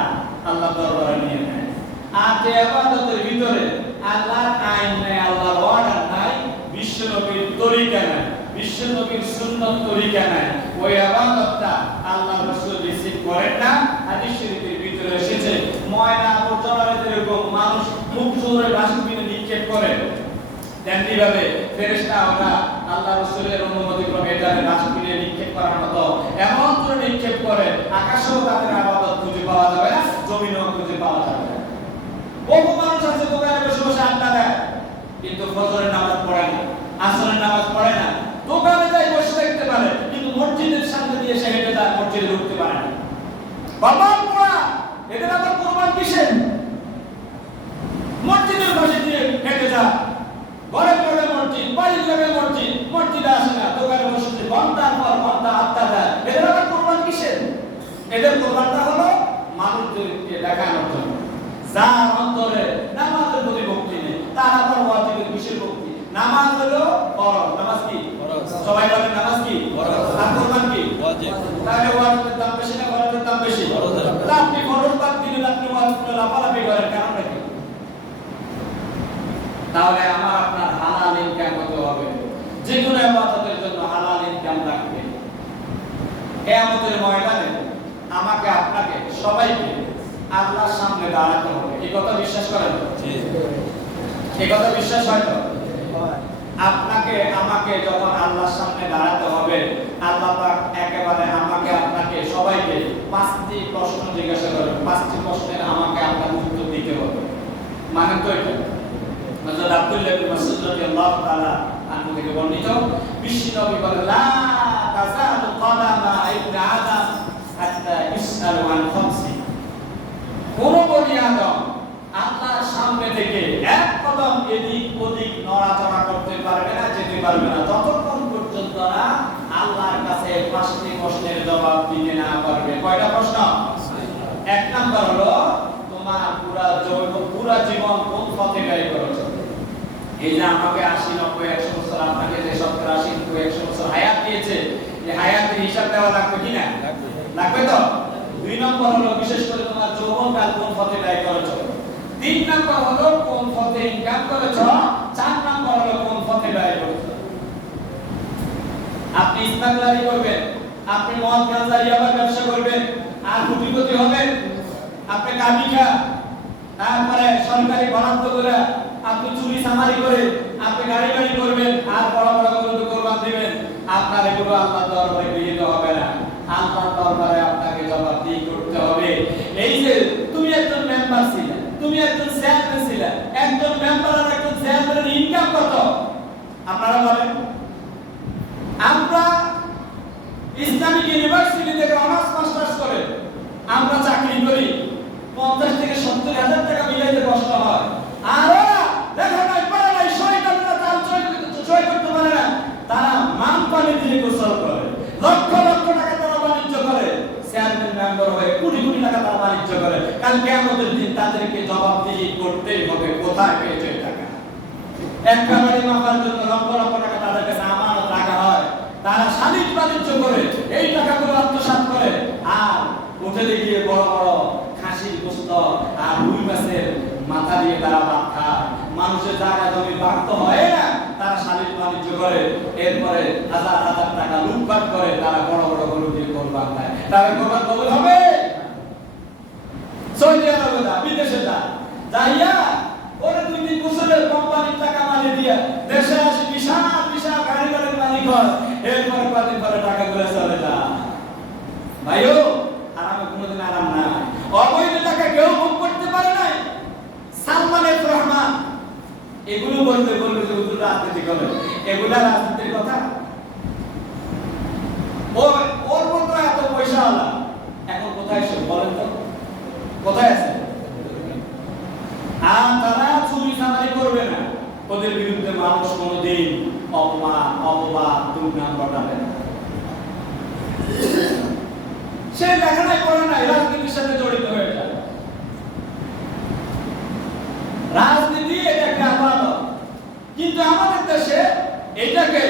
আল্লাহর দরবারে নিয়ে নেয়। আর যে ইবাদতের ভিতরে আল্লাহর আইন নাই, আল্লাহর ওয়াদা নাই, বিশ্বনবীর তরিকা নাই, বিশ্বনবীর সুন্নাত তরিকা নাই, ওই ইবাদতটা আল্লাহর রাসূল রিসিভ করেন না। হাদিস শরীফের ভিতরে এসেছে ময়লা আবর্জনা যেরকম মানুষ মুখ জোরে ডাস্টবিনে নিক্ষেপ করে, তেমনি ভাবে ফেরেশতারা আল্লাহর রাসূলের অনুমতি ক্রমে এটা ডাস্টবিনে নিক্ষেপ করার মতো এমন করে নিক্ষেপ করে আকাশেও তাদের ইবাদত খুঁজে পাওয়া যাবে না, জমিনেও খুঁজে পাওয়া যাবে না। বহু মানুষ আছে দোকানে বসে বসে আড্ডা দেয়, কিন্তু ফজরের নামাজ পড়ে না, আসরের নামাজ পড়ে না। দোকানে যাই বসে থাকতে পারে, কিন্তু মসজিদের সামনে দিয়ে সে হেঁটে যায়, মসজিদে ঢুকতে পারে না। বাবা পড়া এদের আবার কোরবান কিসের? মসজিদের পাশে দিয়ে হেঁটে যায়, ঘরে পড়ে মসজিদ, বাড়ির লাগে মসজিদ, মসজিদে আসে না, দোকানে বসে ঘন্টার পর ঘন্টা আড্ডা দেয়। এদের আবার কোরবান কিসের? এদের কোরবানটা হলো মানুষদেরকে দেখানোর জন্য। যার অন্তরে নামাজের প্রতি ভক্তি নেই, তার আবার ওয়াজিবের কিসের ভক্তি? নামাজ হলো ফরজ। নামাজ কি ফরজ? সবাই বলেন নামাজ কি ফরজ, আর কোরবান কি ওয়াজিব। তাহলে ওয়াজিবের দাম বেশি না ফরজের দাম বেশি? ফরজের। আপনি ফরজ বাদ দিলেন, আপনি ওয়াজিব লাফালাফি করেন, কারণটা কি? তাহলে আমার আপনার হালাল ইনকাম হতে হবে। যে কোনো ইবাদতের জন্য হালাল ইনকাম লাগবে। কিয়ামতের ময়দানে আমাকে আপনাকে সবাইকে আল্লাহর সামনে দাঁড়াতে হবে। এই কথা বিশ্বাস করেন? জি। এই কথা বিশ্বাস হয় তো? আপনাকে আমাকে যখন আল্লাহর সামনে দাঁড়াতে হবে, আল্লাহ পাক একেবারে আমাকে আপনাকে সবাইকে 5টি প্রশ্ন জিজ্ঞাসা করবেন। 5টি প্রশ্নের আমাকে আপনাকে উত্তর দিতে হবে। মানে তো এটা হযরত আব্দুল্লাহ ইবনে মাসউদ রাদিয়াল্লাহু তাআলা আনহু থেকে বর্ণিত, বিশ্বনবী বলেন লা তাযালু কাদামা ইবনে আদম হাত্তা ইসআলু আন খামসি। কোন বনি আদম আল্লাহর সামনে থেকে এক কদম এদিক ওদিক নড়াচড়া করতে পারবে না, যেতে পারবে না, ততক্ষণ পর্যন্ত না আল্লাহর কাছে 5টি প্রশ্নের জবাব দিতে না পারবে। কয়টা প্রশ্ন? এক নাম্বার হলো তোমার পুরা জীবন কোন পথে ব্যয় করেছো? এই যে আমাকে 80, 90, 100 বছর, আপনাকে যে 70, 80, 100 বছর হায়াত দিয়েছে, এই হায়াতের হিসাব দেওয়া লাগবে কিনা? লাগবে তো। 2 নম্বর হলো বিশেষ করে তোমার যৌবনকাল কোন পথে ব্যয় করেছো। 3 নম্বর হলো কোন পথে ইনকাম করেছো। 4 নম্বর হলো কোন পথে ব্যয় করেছো। আপনি ইসলামদারি করবেন, আপনি মদ গাঁজা ইয়াবার ব্যবসা করবেন, আর কোটিপতি হবেন, আপনি কামিকা, তারপরে সরকারি বরাদ্দ করে আপনি চুরি চামারি করে আপনি গাড়ি বাড়ি করবেন, আর বড় বড় গরু কোরবান দিবেন, আপনার এগুলো আল্লাহর দরবারে গৃহীত হবে না। আল্লাহর দরবারে আপনাকে জবাবদিহি করতে হবে। এই যে তুমি একজন মেম্বার ছিলে, তুমি একজন চেয়ারম্যান ছিলে, একজন মেম্বার আর একজন চেয়ারম্যানের ইনকাম কত আপনারা বলেন? আমরা ইসলামিক ইউনিভার্সিটি থেকে অনার্স মাস্টার্স করে আমরা চাকরি করি, 50 থেকে 70 হাজার টাকা মিলাইতে কষ্ট হয়। আর ওরা দেখা নাই পারে নাই, শয়তানরা তাল জয় করতে পারে না, তারা মান পানি দিয়ে গোসল করে, লক্ষ লক্ষ টাকা তারা বাণিজ্য করে, চেয়ারম্যান মেম্বার হয়ে কোটি কোটি টাকা তারা বাণিজ্য করে। কাল কিয়ামতের দিন তাদেরকে জবাবদিহি করতেই হবে কোথায় পেয়েছে টাকা। একটা বাড়ি মাপার জন্য লক্ষ লক্ষ টাকা তাদের কাছে আমানত রাখা হয়, তারা সালিস বাণিজ্য করে এই টাকাগুলো আত্মসাৎ করে, আর হোটেলে গিয়ে বড় বড় খাসির গোশত আর রুই মাছের মাথা দিয়ে তারা ভাত খায়। মানুষের জায়গা জমি ভাগ তো হয় না, তারা সালিস বাণিজ্য করে, এরপরে হাজার হাজার টাকা লুটপাট করে, তারা বড় বড় গরু দিয়ে কোরবান দেয়। তাদের কোরবান কবুল হবে? সৌদি আরবে যা, বিদেশে যা, যাইয়া ওরে 2-3 বছরের কোম্পানির টাকা মালি দিয়া দেশে আসে, বিশাল বিশাল গাড়ি বাড়ির মালিক হয়, এরপর কদিন পরে টাকা গুলো চলে যায়। ভাইও আরামে কোনোদিন আরাম নাই। অবৈধ টাকা কেউ ভোগ করতে পারে নাই। সালমান এফ রহমান এগুলো বলতে বলবে যে হুজুর রাজনীতি করে, এগুলা রাজনীতির কথা? ওর মতো এত পয়সা আলা এখন কোথায় সে বলেন তো, কোথায় আছে? আর তারা চুরি চামারি করবে না, ওদের বিরুদ্ধে মানুষ কোনোদিন অপমান অপবাদ দুর্নাম ঘটাবে না। সে লেখাপড়া করে নাই, রাজনীতির সাথে জড়িত হয়ে যায়। রাজনীতি এটা একটা আবাদত, কিন্তু আমাদের দেশে এটাকে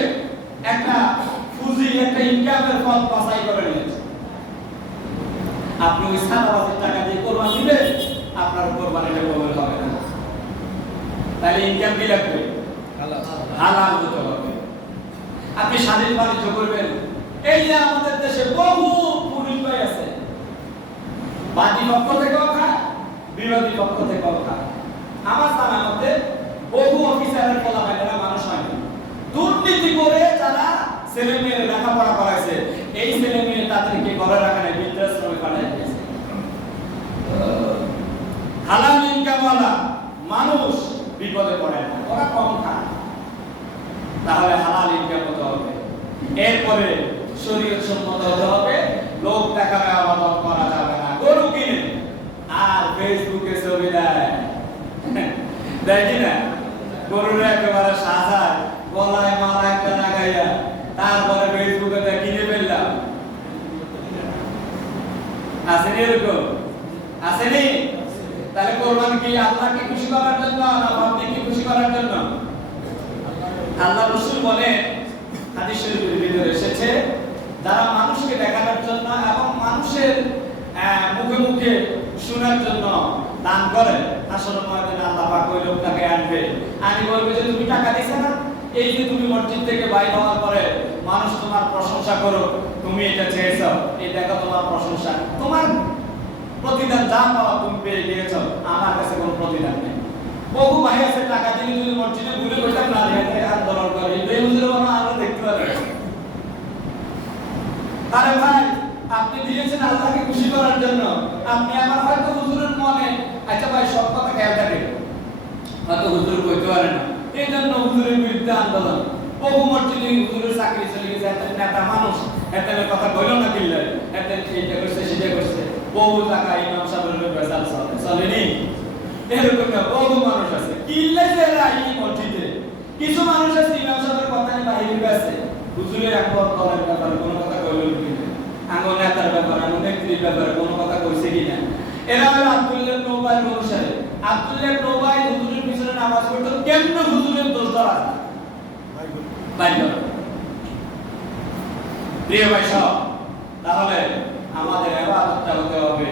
একটা পুঁজি, একটা ইনকামের পথ বাছাই করে নিয়েছে। আপনি ওই সাদাবাদের টাকা দিয়ে কোরবানি দিবেন, আপনার কোরবানিটা কবুল হবে না। তাহলে ইনকাম কি লাগবে? হালাল হতে হবে। আপনি স্বাধীন বাণিজ্য করবেন, এই যে আমাদের দেশে বহু পুলিশ ভাই আছে, বাদী পক্ষ থেকেও খায়, বিরোধী পক্ষ থেকেও খায়। আমার জানার মধ্যে বহু অফিসারের ফলাফলেরা মানুষ হয় না, দুর্নীতি করে যারা ছেলে মেয়ের লেখাপড়া করাইছে, এই ছেলে মেয়ে তাদেরকে ঘরে রাখা নাই, বৃদ্ধাশ্রমে পাঠাই দিয়েছে। হালাল ইনকামওয়ালা মানুষ বিপদে পড়ে না, ওরা কম খায়। তাহলে হালাল ইনকাম হতে হবে, এরপরে শরীয়ত সম্মত হতে হবে। লোক দেখাবে আবাদত করা যাবে না। গরু কিনে আর ফেসবুকে ছবি দেয়, দেখি না গরুর একেবারে সাজায়, গলায় মালা একটা লাগাইয়া, তারপরে ফেসবুকে কিনে ফেললাম। আসেনি এরকম? আসেনি? তাহলে কোরবানি কি আল্লাহকে খুশি করার জন্য না পাবলিককে খুশি করার জন্য? আল্লাহ রাসূল বলেন, হাদিস শরীফের ভিতরে এসেছে, যারা মানুষকে দেখানোর জন্য এবং মানুষের মুখে মুখে শোনার জন্য দান করে, আসলে ময়দানে আল্লাহ পাক ওই লোকটাকে আনবে, আমি বলবে যে তুমি টাকা দিছ না, এই যে তুমি মসজিদ থেকে বাইরে হওয়ার পরে মানুষ তোমার প্রশংসা করো, তুমি এটা চেয়েছো, এই দেখো তোমার প্রশংসা, তোমার প্রতিদান যা পাওয়া তুমি পেয়ে গিয়েছো, আমার কাছে কোনো প্রতিদান নেই। বহু ভাই আছে টাকা দিয়ে যদি মসজিদে ঘুরে বসে না দিয়ে আন্দোলন করে, এই হুজুরের বাবা আমরা দেখতে পারি। আরে ভাই, আপনি দিয়েছেন আল্লাহকে খুশি করার জন্য, আপনি আমার হয়তো হুজুরের মনে, আচ্ছা ভাই সব কথা খেয়াল থাকে, হয়তো হুজুর কইতে পারে না, এই জন্য হুজুরের বিরুদ্ধে আন্দোলন। বহু মসজিদে হুজুরের চাকরি চলে গেছে, একটা নেতা মানুষ, একটা কথা বলল না দিল্লে, একটা এইটা করছে সেটা করছে, বহু টাকা ইমাম সাহেবের বেজাল চলে, চলেনি? এরকম না, বহু মানুষ আছে কিল্লে যে এই মসজিদে, কিছু মানুষ আছে ইমাম সাহেবের কথা নিয়ে বাহিরে আছে, হুজুরের একবার দলের ব্যাপারে কোনো কথা কইল কিনা, আঙ্গো নেতার ব্যাপারে, আঙ্গো নেত্রীর ব্যাপারে কোনো কথা কইছে কিনা। এরা হলো আব্দুল্লাহ ইবনে উবাই অনুসারে। আব্দুল্লাহ ইবনে উবাই হুজুরের পিছনে নামাজ পড়তো, কেমনে হুজুরের দোষ ধরা ভাই ভাই প্রিয় ভাই সব। তাহলে আমাদের ইবাদতটা হতে হবে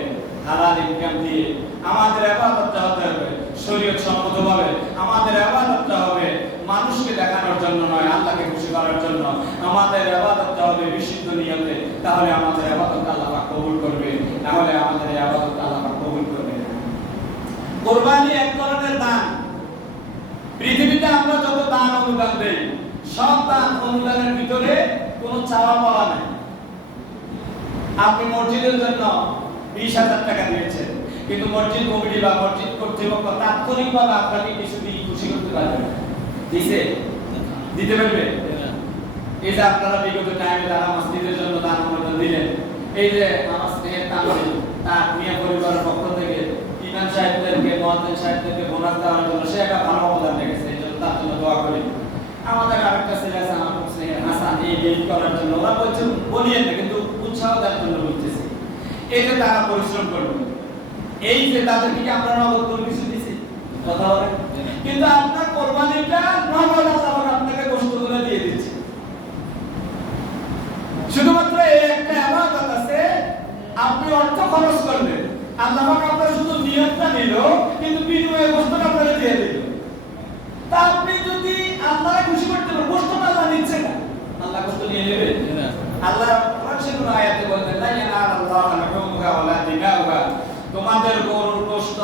হালাল ইনকাম দিয়ে, আমাদের ইবাদতটা হতে হবে শরীয়ত সম্মতভাবে, আমাদের ইবাদতটা হবে মানুষকে দেখানোর জন্য নয়, আল্লাহকে খুশি করার জন্য। আমাদের ইবাদতটা হবে বিশুদ্ধ নিয়তে, তাহলে আমাদের ইবাদত আল্লাহ পাক কবুল করবে, তাহলে আমাদের ইবাদত আল্লাহ পাক কবুল করবে। কুরবানি এক ধরনের দান। পৃথিবীতে আমরা যত দান অনুদান দেই, সব দান অনুদানের ভিতরে কোনো চাওয়া পাওয়া নাই। আপনি মসজিদের জন্য 20,000 টাকা দিয়েছেন, কিন্তু মসজিদ কমিটি বা মসজিদ কর্তৃপক্ষ তাৎক্ষণিকভাবে আপনাকে কিছু দিয়ে খুশি করতে পারবে না। দিছে? দিতে পারবে? এই যে আপনারা বিগত টাইমে যারা মসজিদের জন্য দান অনুদান দিলেন, এই যে আমার স্নেহের তামিল তার মিয়া পরিবারের পক্ষ থেকে ইমাম সাহেবদেরকে, মুয়াজ্জিন সাহেবদেরকে বোনাস দেওয়ার জন্য সে একটা ভালো অবদান রেখেছে, এই জন্য তার জন্য দোয়া করি। আমাদের আরেকটা ছেলে আছে আমার স্নেহের হাসান, এই গেট করার জন্য ওরা বলছে বলিয়েন না, কিন্তু উৎসাহ দেওয়ার জন্য বলতেছে, এতে তারা পরিশ্রম করবে। এই যে তাদেরকে কি আমরা নগদ কোনো কিছু দিছি? কথা বলেন। কিন্তু আপনার কোরবানিটা নগদ আল্লাহ আপনাকে গোশত করে দিয়ে দিচ্ছে। শুধুমাত্র এই একটা ইবাদত আছে, আপনি অর্থ খরচ করলেন, আল্লাহ পাক আপনার শুধু নিয়তটা নিল, কিন্তু বিনিময়ে গোশতটা আপনাকে দিয়ে দিল। তা আপনি যদি আল্লাহকে খুশি করতে পারেন, গোশতটা আল্লাহ নিচ্ছে না, আল্লাহ গোশত নিয়ে নেবে না। আল্লাহ কোরআনের আয়াতে বলেন, লা ইয়ানালাল্লাহু লুহুমুহা ওয়ালা দিমাউহা, তোমাদের গরুর গোশত,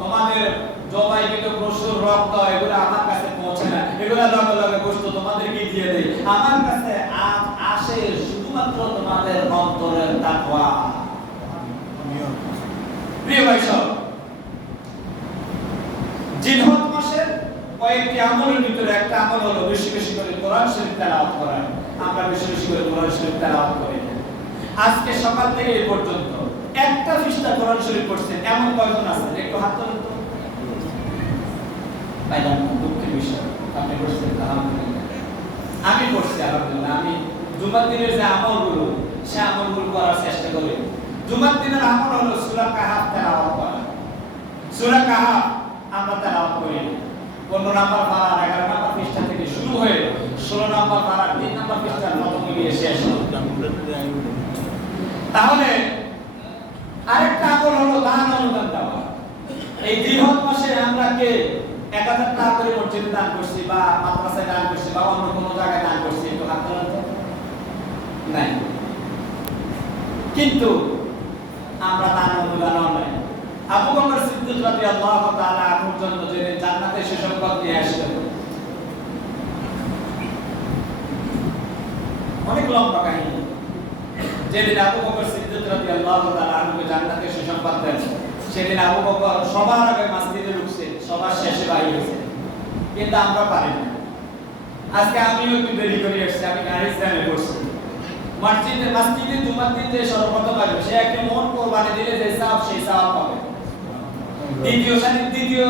তোমাদের জবাইকৃত পশুর রক্ত, এগুলো আমার কাছে পৌঁছে না, এগুলো লগে লগে গোশত তোমাদেরকে দিয়ে দেই। আমার কাছে আসে শুধুমাত্র তোমাদের অন্তরের তাকওয়া। প্রিয় ভাই সব, জিলহজ মাসের কয়েকটি আমলের ভিতরে একটা আমল হলো বেশি বেশি করে কোরআন শরীফ তেলাওয়াত করা। আমরা বেশি বেশি করে কোরআন শরীফ তেলাওয়াত করি না। আজকে সকাল থেকে এই পর্যন্ত একটা পৃষ্ঠা কোরআন শরীফ পড়ছেন এমন কয়জন আছেন? একটু হাত তোলেন তো। পাইলাম না, দুঃখের বিষয়। আপনি পড়ছেন আলহামদুলিল্লাহ। আমি পড়ছি আলহামদুলিল্লাহ। আমি জুমার দিনের যে আমলগুলো, সে আমলগুলো করার চেষ্টা করি। জুমার দিনের আমল হলো সূরা কাহাফ তেলাওয়াত করা। সূরা কাহাফ আমরা তেলাওয়াত করি 15 নম্বর পারা 11 নম্বর পৃষ্ঠা থেকে শুরু হয়ে 16 নম্বর পারা 3 নম্বর পৃষ্ঠার মতো মিলিয়ে শেষ হয়। তাহলে আরেকটা আমল হলো দান অনুদান দেওয়া। এই জিলহজ মাসে আমরা কে 1000 টাকা করে মসজিদে দান করছি বা মাদ্রাসায় দান করছি বা অন্য কোনো জায়গায় দান করছি, একটু হাত তোলেন তো। নাই। কিন্তু আমরা দান অনুদান নাই। আবু বকর সিদ্দিক রাদিয়াল্লাহু তাআলা আনহুর জন্য যে জান্নাতে সুসংবাদ নিয়ে আসলেন, অনেক লম্বা কাহিনী। যেদিন আবু বকর সিদ্দিক রাদিয়াল্লাহু তাআলা আনহুকে জান্নাতে সুসংবাদ দেন, সেদিন আবু বকর সবার আগে মসজিদে ঢুকছে, সবার শেষে বাইরে হয়েছে। কিন্তু আমরা পারি না। আজকে আমিও একটু দেরি করে এসেছি, আমি গাড়ির জ্যামে পড়ছি। মসজিদে জুমার দিন যে সর্বপ্রথম আসবে, সে একটা মন কোরবানি দিলে যে সওয়াব, সেই সওয়াব পাবে। দ্বিতীয়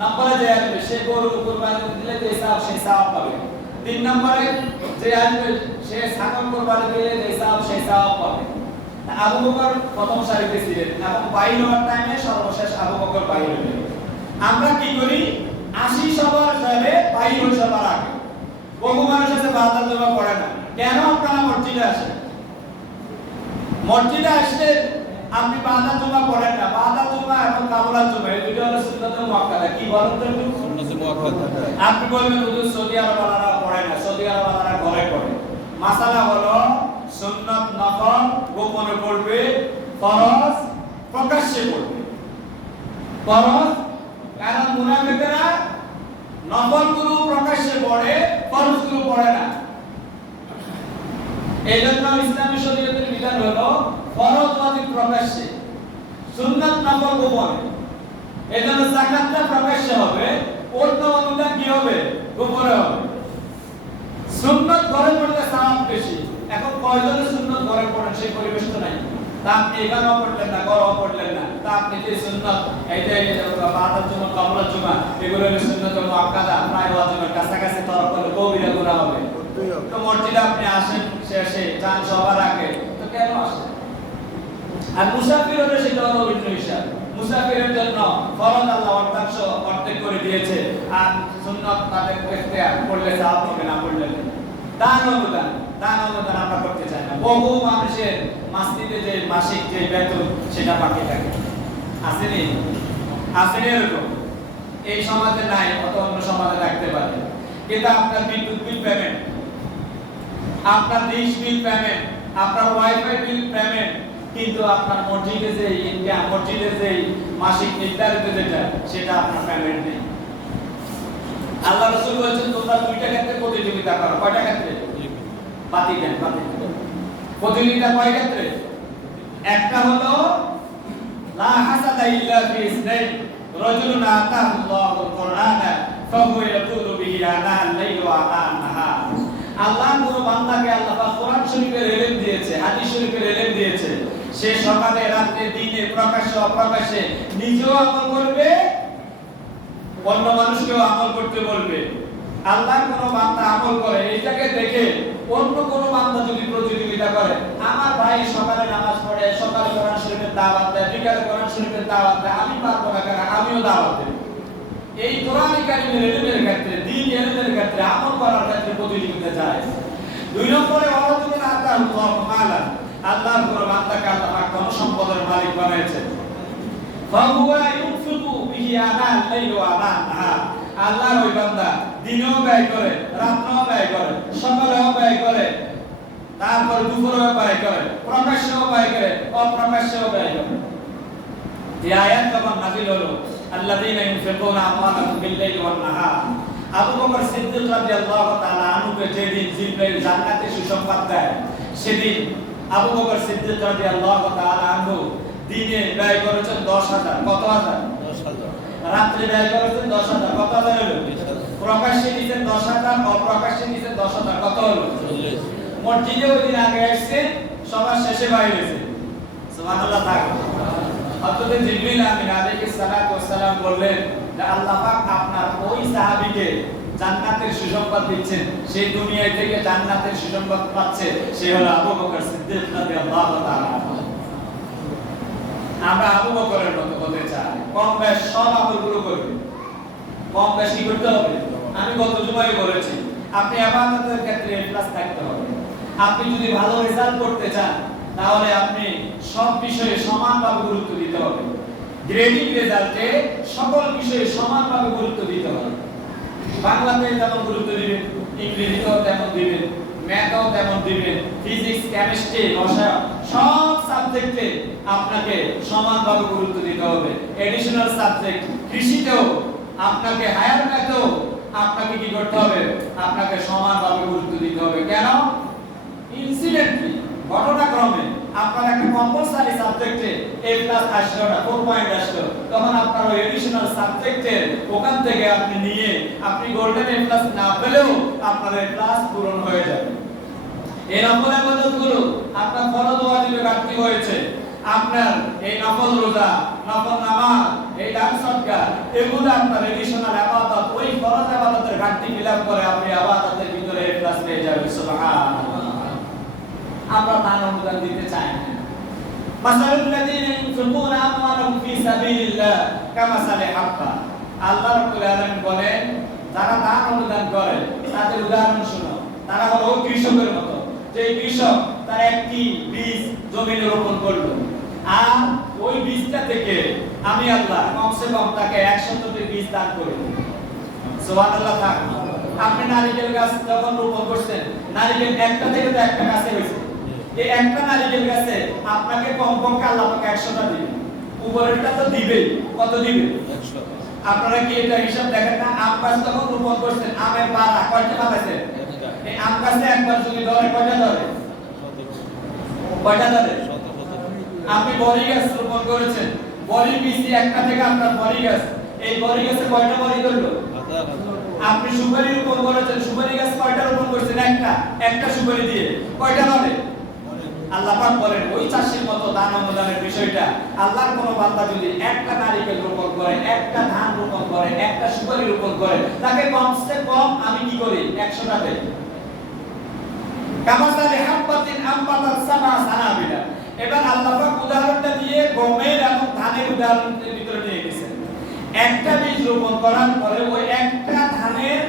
নম্বরে যে আসবে, সে গরু কোরবানি দিলে যে সওয়াব, সেই সওয়াব পাবে। 3 নম্বরে যে আসবে, সে ছাগল কোরবানি দিলে যে সওয়াব, সেই সওয়াব পাবে। আবু বকর প্রথম সারিতে ছিলেন এবং বাইর হওয়ার টাইমে সর্বশেষ আবু বকর বাইর হলেন। আমরা কি করি? 80 সবার সাথে বাইর হই সবার আগে। বহু মানুষ আছে বাজার জমা পড়ে না। কেন আপনারা মসজিদে আসেন? মসজিদে আসলে আপনি বাজার জমা পড়েন না। বাজার জমা এবং কাবলার জমা এই দুটো হলো সুন্নাতে মুআক্কাদা। কি বলেন তো? সুন্নাতে মুআক্কাদা। আপনি বলবেন হুজুর সৌদি আরবওয়ালারা পড়ে না, সৌদি আরবওয়ালারা ঘরে পড়ে। মাসালা হলো সুন্নাত নফল গোপনে পড়বে, ফরজ প্রকাশ্যে পড়বে। ফরজ কারণ মুনাফিকরা নফলগুলো প্রকাশ্যে পড়ে, ফরজগুলো পড়ে না। এইজন্য ইসলামী শরীয়তের বিধান হলো ফরজ ওয়াজিব প্রকাশ্যে, সুন্নাত নফল গোপনে। এইজন্য যাকাতটা প্রকাশ্যে হবে, অন্য অনুদান কি হবে? গোপনে হবে। সুন্নাত ঘরে পড়লে সওয়াব বেশি। এখন কয়জনের সুন্নাত ঘরে পড়েন সেই পরিবেশ তো নাই। তা আপনি এখানেও পড়লেন না, ঘরেও পড়লেন না। তা আপনি যে সুন্নাত এইটাই বাদার জন্য কাবলার জন্য এগুলো হলো সুন্নাত মুআক্কাদা, প্রায় ওয়াজিবের কাছাকাছি তরফ করলে কবিরা গুনাহ হবে। তো মসজিদে আপনি আসেন শেষে, যান সবার আগে, তো কেন আসেন? আর মুসাফির হলে সেটা হলো ভিন্ন হিসাব। মুসাফিরের জন্য ফরজ আল্লাহ অর্ধেক করে দিয়েছে, আর সুন্নাত তাদের ইখতিয়ার, পড়লে সওয়াব পাবে, না পড়লে দান অনুদান আমরা করতে চাই না। বহু মানুষের মসজিদে যে মাসিক যে বেতন, সেটা বাকি থাকে। আসেনি এরকম? এই সমাজে নাই, অত অন্য সমাজে রাখতে পারে। কিন্তু আপনার বিদ্যুৎ বিল পেমেন্ট, আপনার ডিশ বিল পেমেন্ট, আপনার ওয়াইফাই বিল পেমেন্ট, কিন্তু আপনার মসজিদে যে ইনকাম, মসজিদে যে মাসিক নির্ধারিত যেটা, সেটা আপনার পেমেন্ট নেই। আল্লাহ রাসূল বলেছেন তোমরা দুইটা ক্ষেত্রে প্রতিযোগিতা করো। কয়টা ক্ষেত্রে? বাতি দেন। প্রতিযোগিতা কয় ক্ষেত্রে? একটা হলো লা হাসাদা ইল্লা ফি ইসনাইন, রাজুলুন আতাহুল্লাহুল কুরআনা ফাহুয়া ইয়াতুলু বিহি আনা আল-লাইল ওয়া আনা আন-নাহার। আল্লাহ কোন বান্দাকে আল্লাহ পাক কোরআন শরীফের ইলম দিয়েছে, হাদিস শরীফের ইলম দিয়েছে, সে সকালে রাতে দিনে প্রকাশ্যে অপ্রকাশ্যে নিজেও আমল করবে, অন্য মানুষকেও আমল করতে বলবে। আল্লাহর কোন বান্দা আমল করে, এইটাকে দেখে অন্য কোন বান্দা যদি প্রতিযোগিতা করে, আমার ভাই সকালে নামাজ পড়ে, সকালে কোরআন শরীফের দাওয়াত দেয়, বিকালে কোরআন শরীফের দাওয়াত দেয়, আমি পারবো না কেন? আমিও দাওয়াত দেব। এই কোরআন কারীমের ইলমের ক্ষেত্রে, দ্বীন ইলমের ক্ষেত্রে, আমল করার ক্ষেত্রে প্রতিযোগিতা যায়। 2 নম্বরে ওয়ারাজুলুন আতাহুল্লাহু মালান, আল্লাহর কোন বান্দাকে আল্লাহ পাক ধন সম্পদের মালিক বানিয়েছেন। ফাহুয়া ইউনফিকু বিহি আনা আল-লাইল ওয়া আনা আন-নাহার, আল্লাহর ওই বান্দা দিনেও ব্যয় করে, রাতেও ব্যয় করে, সকালেও ব্যয় করে, তারপর দুপুরেও ব্যয় করে, প্রকাশ্যেও ব্যয় করে, অপ্রকাশ্যেও ব্যয় করে। এই আয়াত যখন নাযিল হলো, আল্লাযীনা ইউনফিকুনা আমওয়ালাহুম বিল-লাইলি ওয়ান-নাহার, আবু বকর সিদ্দিক রাদিয়াল্লাহু তাআলা আনহুকে যেদিন জিবরাইল জান্নাতে সুসংবাদ দেয়, সেদিন আবু বকর সিদ্দিক রাদিয়াল্লাহু তাআলা আনহু দিনে ব্যয় করেছেন 10,000। কত হাজার? 10,000। রাতে ব্যয় করেছেন 10,000। কত হাজার হলো? প্রকাশ্যে দিয়েছেন 10,000, অপ্রকাশ্যে দিয়েছেন 10,000, কত হলো? মসজিদে ওই দিন আগে আসছে, সবার শেষে বাইরে হয়েছে। সুবহানাল্লাহ থাকবে। হযরত জিবরিল আমিন আলাইহিস সালাতু ওয়াস সালাম বললেন যে আল্লাহ পাক আপনার ওই সাহাবীকে জান্নাতের সুসংবাদ দিচ্ছেন, সেই দুনিয়া থেকে জান্নাতের সুসংবাদ পাচ্ছে, সে হলো আবু বকর সিদ্দিক রাদিয়াল্লাহু তাআলা। আমরা আবু বকরের মতো হতে চাই, কম বেশ সব আমলগুলো করবে, কম বেশ কি করতে হবে? আমি গত জুমায় বলেছি, আপনি ইবাদতের ক্ষেত্রে প্লাস থাকতে হবে। আপনি যদি ভালো রেজাল্ট করতে চান, তাহলে আপনি সব বিষয়ে সমানভাবে গুরুত্ব দিতে হবে। গ্রেডিং রেজাল্টে সকল বিষয়ে সমানভাবে গুরুত্ব দিতে হবে। বাংলাতে যেমন গুরুত্ব দিবেন, ইংরেজিতেও তেমন দিবেন, ম্যাথও তেমন দিবেন, ফিজিক্স, কেমিস্ট্রি, রসায়ন সব সাবজেক্টে আপনাকে সমানভাবে গুরুত্ব দিতে হবে। এডিশনাল সাবজেক্ট কৃষিতেও আপনাকে, হায়ার ম্যাথেও আপনাকে কি করতে হবে? আপনাকে সমানভাবে গুরুত্ব দিতে হবে। কেন? ইনসিডেন্টলি, ঘটনাক্রমে আপনার একটা কম্পালসারি সাবজেক্টে A+ আসলো না, 4 পয়েন্ট আসলো, তখন আপনার ওই এডিশনাল সাবজেক্টের ওখান থেকে আপনি নিয়ে আপনি গোল্ডেন A+ না পেলেও আপনার A+ পূরণ হয়ে যাবে। এই নফল ইবাদতগুলো আপনার ফরজ ওয়াজিবে ঘাটতি হয়েছে, আপনার এই নফল রোজা, নফল নামাজ, এই দান সদকা, এগুলো আপনার এডিশনাল ইবাদত, ওই ফরজ ইবাদতের ঘাটতি ফিলআপ করে আপনি ইবাদতের ভিতরে A+ পেয়ে যাবেন। সুবহানাল্লাহ। আমরা দান অনুদান দিতে চাই না। মাসালুল লাযিনা ইনফিকুনা আমওয়ালাহুম ফি সাবিলিল্লাহ কামাসালি হাব্বা। আল্লাহ রাব্বুল আলামিন বলেন, যারা দান অনুদান করে তাদের উদাহরণ শুনো। তারা হলো কৃষকের মতো, যে কৃষক তার একটি বীজ জমিনে রোপণ করলো, আর ওই বীজটা থেকে আমি আল্লাহ কমসে কম তাকে 100টি বীজ দান করি। সুবহানাল্লাহ থাক। আপনি নারিকেল গাছ যখন রোপণ করছেন, নারিকেল একটা থেকে তো একটা গাছে হয়েছে, এই একটা নারিকেল গাছে আপনাকে কমপক্ষে আল্লাহ পাক 100টা দিবে, উপরেরটা তো দিবেই। কত দিবে? 100। আপনারা কি এটা হিসাব দেখেন না? আম গাছ যখন রোপণ করছেন, আমের পাতা কয়টা পাতাছে? এই আম গাছে একবার যদি ধরে কয়টা ধরে? কয়টা ধরে? আপনি বড়ি গাছ রোপণ করেছেন, বড়ি বীজ একটা থেকে আপনার বড়ি গাছ, এই বড়ি গাছে কয়টা বড়ি ধরলো? আপনি সুপারি রোপণ করেছেন, সুপারি গাছ কয়টা রোপণ করেছেন? একটা সুপারি দিয়ে কয়টা ধরে? আল্লাহ পাক বলেন ওই চাষীর মতো দান অনুদানের বিষয়টা, আল্লাহর কোন বান্দা যদি একটা নারিকেল রোপণ করে, একটা ধান রোপণ করে, একটা সুপারি রোপণ করে, তাকে কমসে কম আমি কি করি? 100টা দেই। কামাসালি হাব্বাতিন আম্বাতাত সাবা সানাবিলা। এবার আল্লাহ পাক উদাহরণটা দিয়ে গমের এবং ধানের উদাহরণের ভিতরে নিয়ে গেছেন। একটা বীজ রোপণ করার পরে ওই একটা ধানের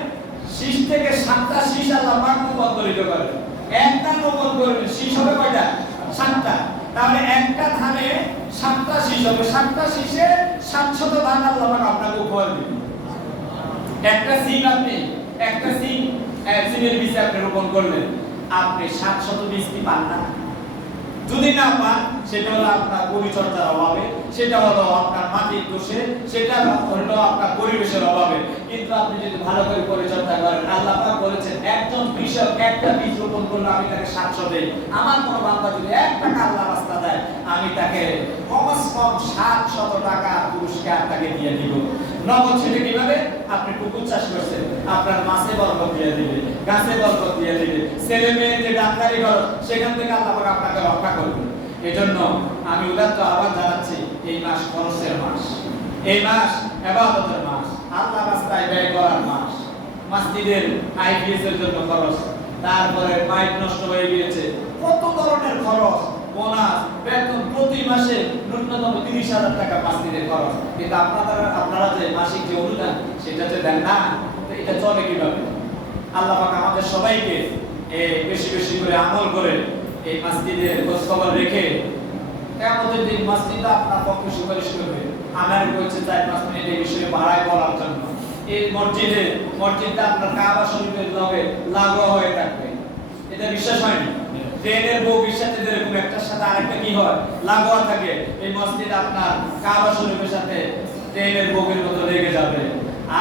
শীষ থেকে 7টা শীষ আল্লাহ পাক রূপান্তরিত করেন। একটা রোপণ করবেন, শীষ হবে কয়টা? 7টা। তাহলে একটা ধানে 7টা শীষ হবে, 7টা শীষে 700 ধান আল্লাহ পাক আপনাকে উপহার দিবেন। একটা সিম আপনি, একটা সিমের বীজ আপনি রোপণ করলেন, আপনি 700 বীজ কি পান না? যদি না পান, সেটা হলো আপনার পরিচর্যার অভাবে, সেটা হলো আপনার মাটির দোষে, সেটা হলো আপনার পরিবেশের অভাবে। কিন্তু আপনি যদি ভালো করে পরিচর্যা করেন, আল্লাহ পাক বলেছেন একজন কৃষক একটা বীজ রোপণ করলে আমি তাকে 700 দেই। আমার কোন বান্দা যদি 1 টাকা আল্লাহ রাস্তা দেয়, আমি তাকে কমস কম 700 টাকা পুরস্কার তাকে দিয়ে দিব। নগদ সেটা কিভাবে? আপনি পুকুর চাষ করছেন, আপনার মাছে বরকত দিয়ে দিবে, গাছে বরকত দিয়ে দিবে, ছেলে মেয়ে যে ডাক্তারি খরচ, সেখান থেকে আল্লাহ পাক আপনাকে রক্ষা করবে। এজন্য আমি উদাত্ত আহ্বান জানাচ্ছি, এই মাস খরচের মাস, এই মাস ইবাদতের মাস, আল্লাহর রাস্তায় ব্যয় করার মাস। মসজিদের আইপিএস এর জন্য খরচ, তারপরে পাইপ নষ্ট হয়ে গিয়েছে, কত ধরনের খরচ, বোনাস, বেতন, প্রতি মাসে ন্যূনতম 30,000 টাকা মসজিদের খরচ। কিন্তু আপনারা যে মাসিক যে অনুদান সেটা যে দেন না, তো এটা চলে কিভাবে? আল্লাহ পাক আমাদের সবাইকে বেশি বেশি করে আমল করে এই মসজিদের খোঁজ খবর রেখে কিয়ামতের দিন মসজিদ আপনার পক্ষে সুপারিশ করবে। আমার বলছে 4-5 মিনিট এই বিষয়ে বাড়ায় বলার জন্য। এই মসজিদটা আপনার কাবা শরীফের লগে লাগোয়া হয়ে থাকবে, এটা বিশ্বাস হয়নি? ট্রেনের বগির সাথে যেরকম একটার সাথে আরেকটা কি হয়, লাগোয়া থাকে, এই মসজিদ আপনার কাবা শরীফের সাথে ট্রেনের বগির মতো লেগে যাবে।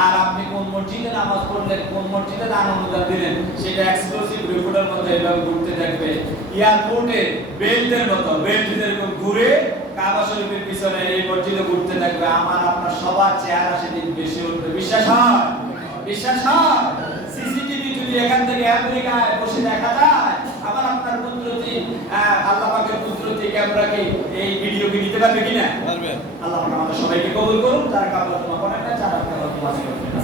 আর আপনি কোন মসজিদে নামাজ পড়লেন, কোন মসজিদে দান অনুদান দিলেন, সেটা এক্সক্লুসিভ রিপোর্টের মধ্যে এভাবে ঘুরতে থাকবে। এয়ারপোর্টে বেল্টের মতো, বেল্ট যেরকম ঘুরে কাবা শরীফের পিছনে এই মসজিদে ঘুরতে থাকবে। আমার আপনার সবার চেহারা সেদিন বেশি উঠবে, বিশ্বাস হয়? বিশ্বাস হয়? সিসিটিভি যদি এখান থেকে আমেরিকায় বসে দেখা যায়, আবার আপনার কুদরতি আল্লাহ পাকের কুদরতি ক্যামেরা কি এই ভিডিও কি নিতে পারবে কিনা? পারবে। আল্লাহ পাক আমাদের সবাইকে কবুল করুন, যারা কাবুল করেন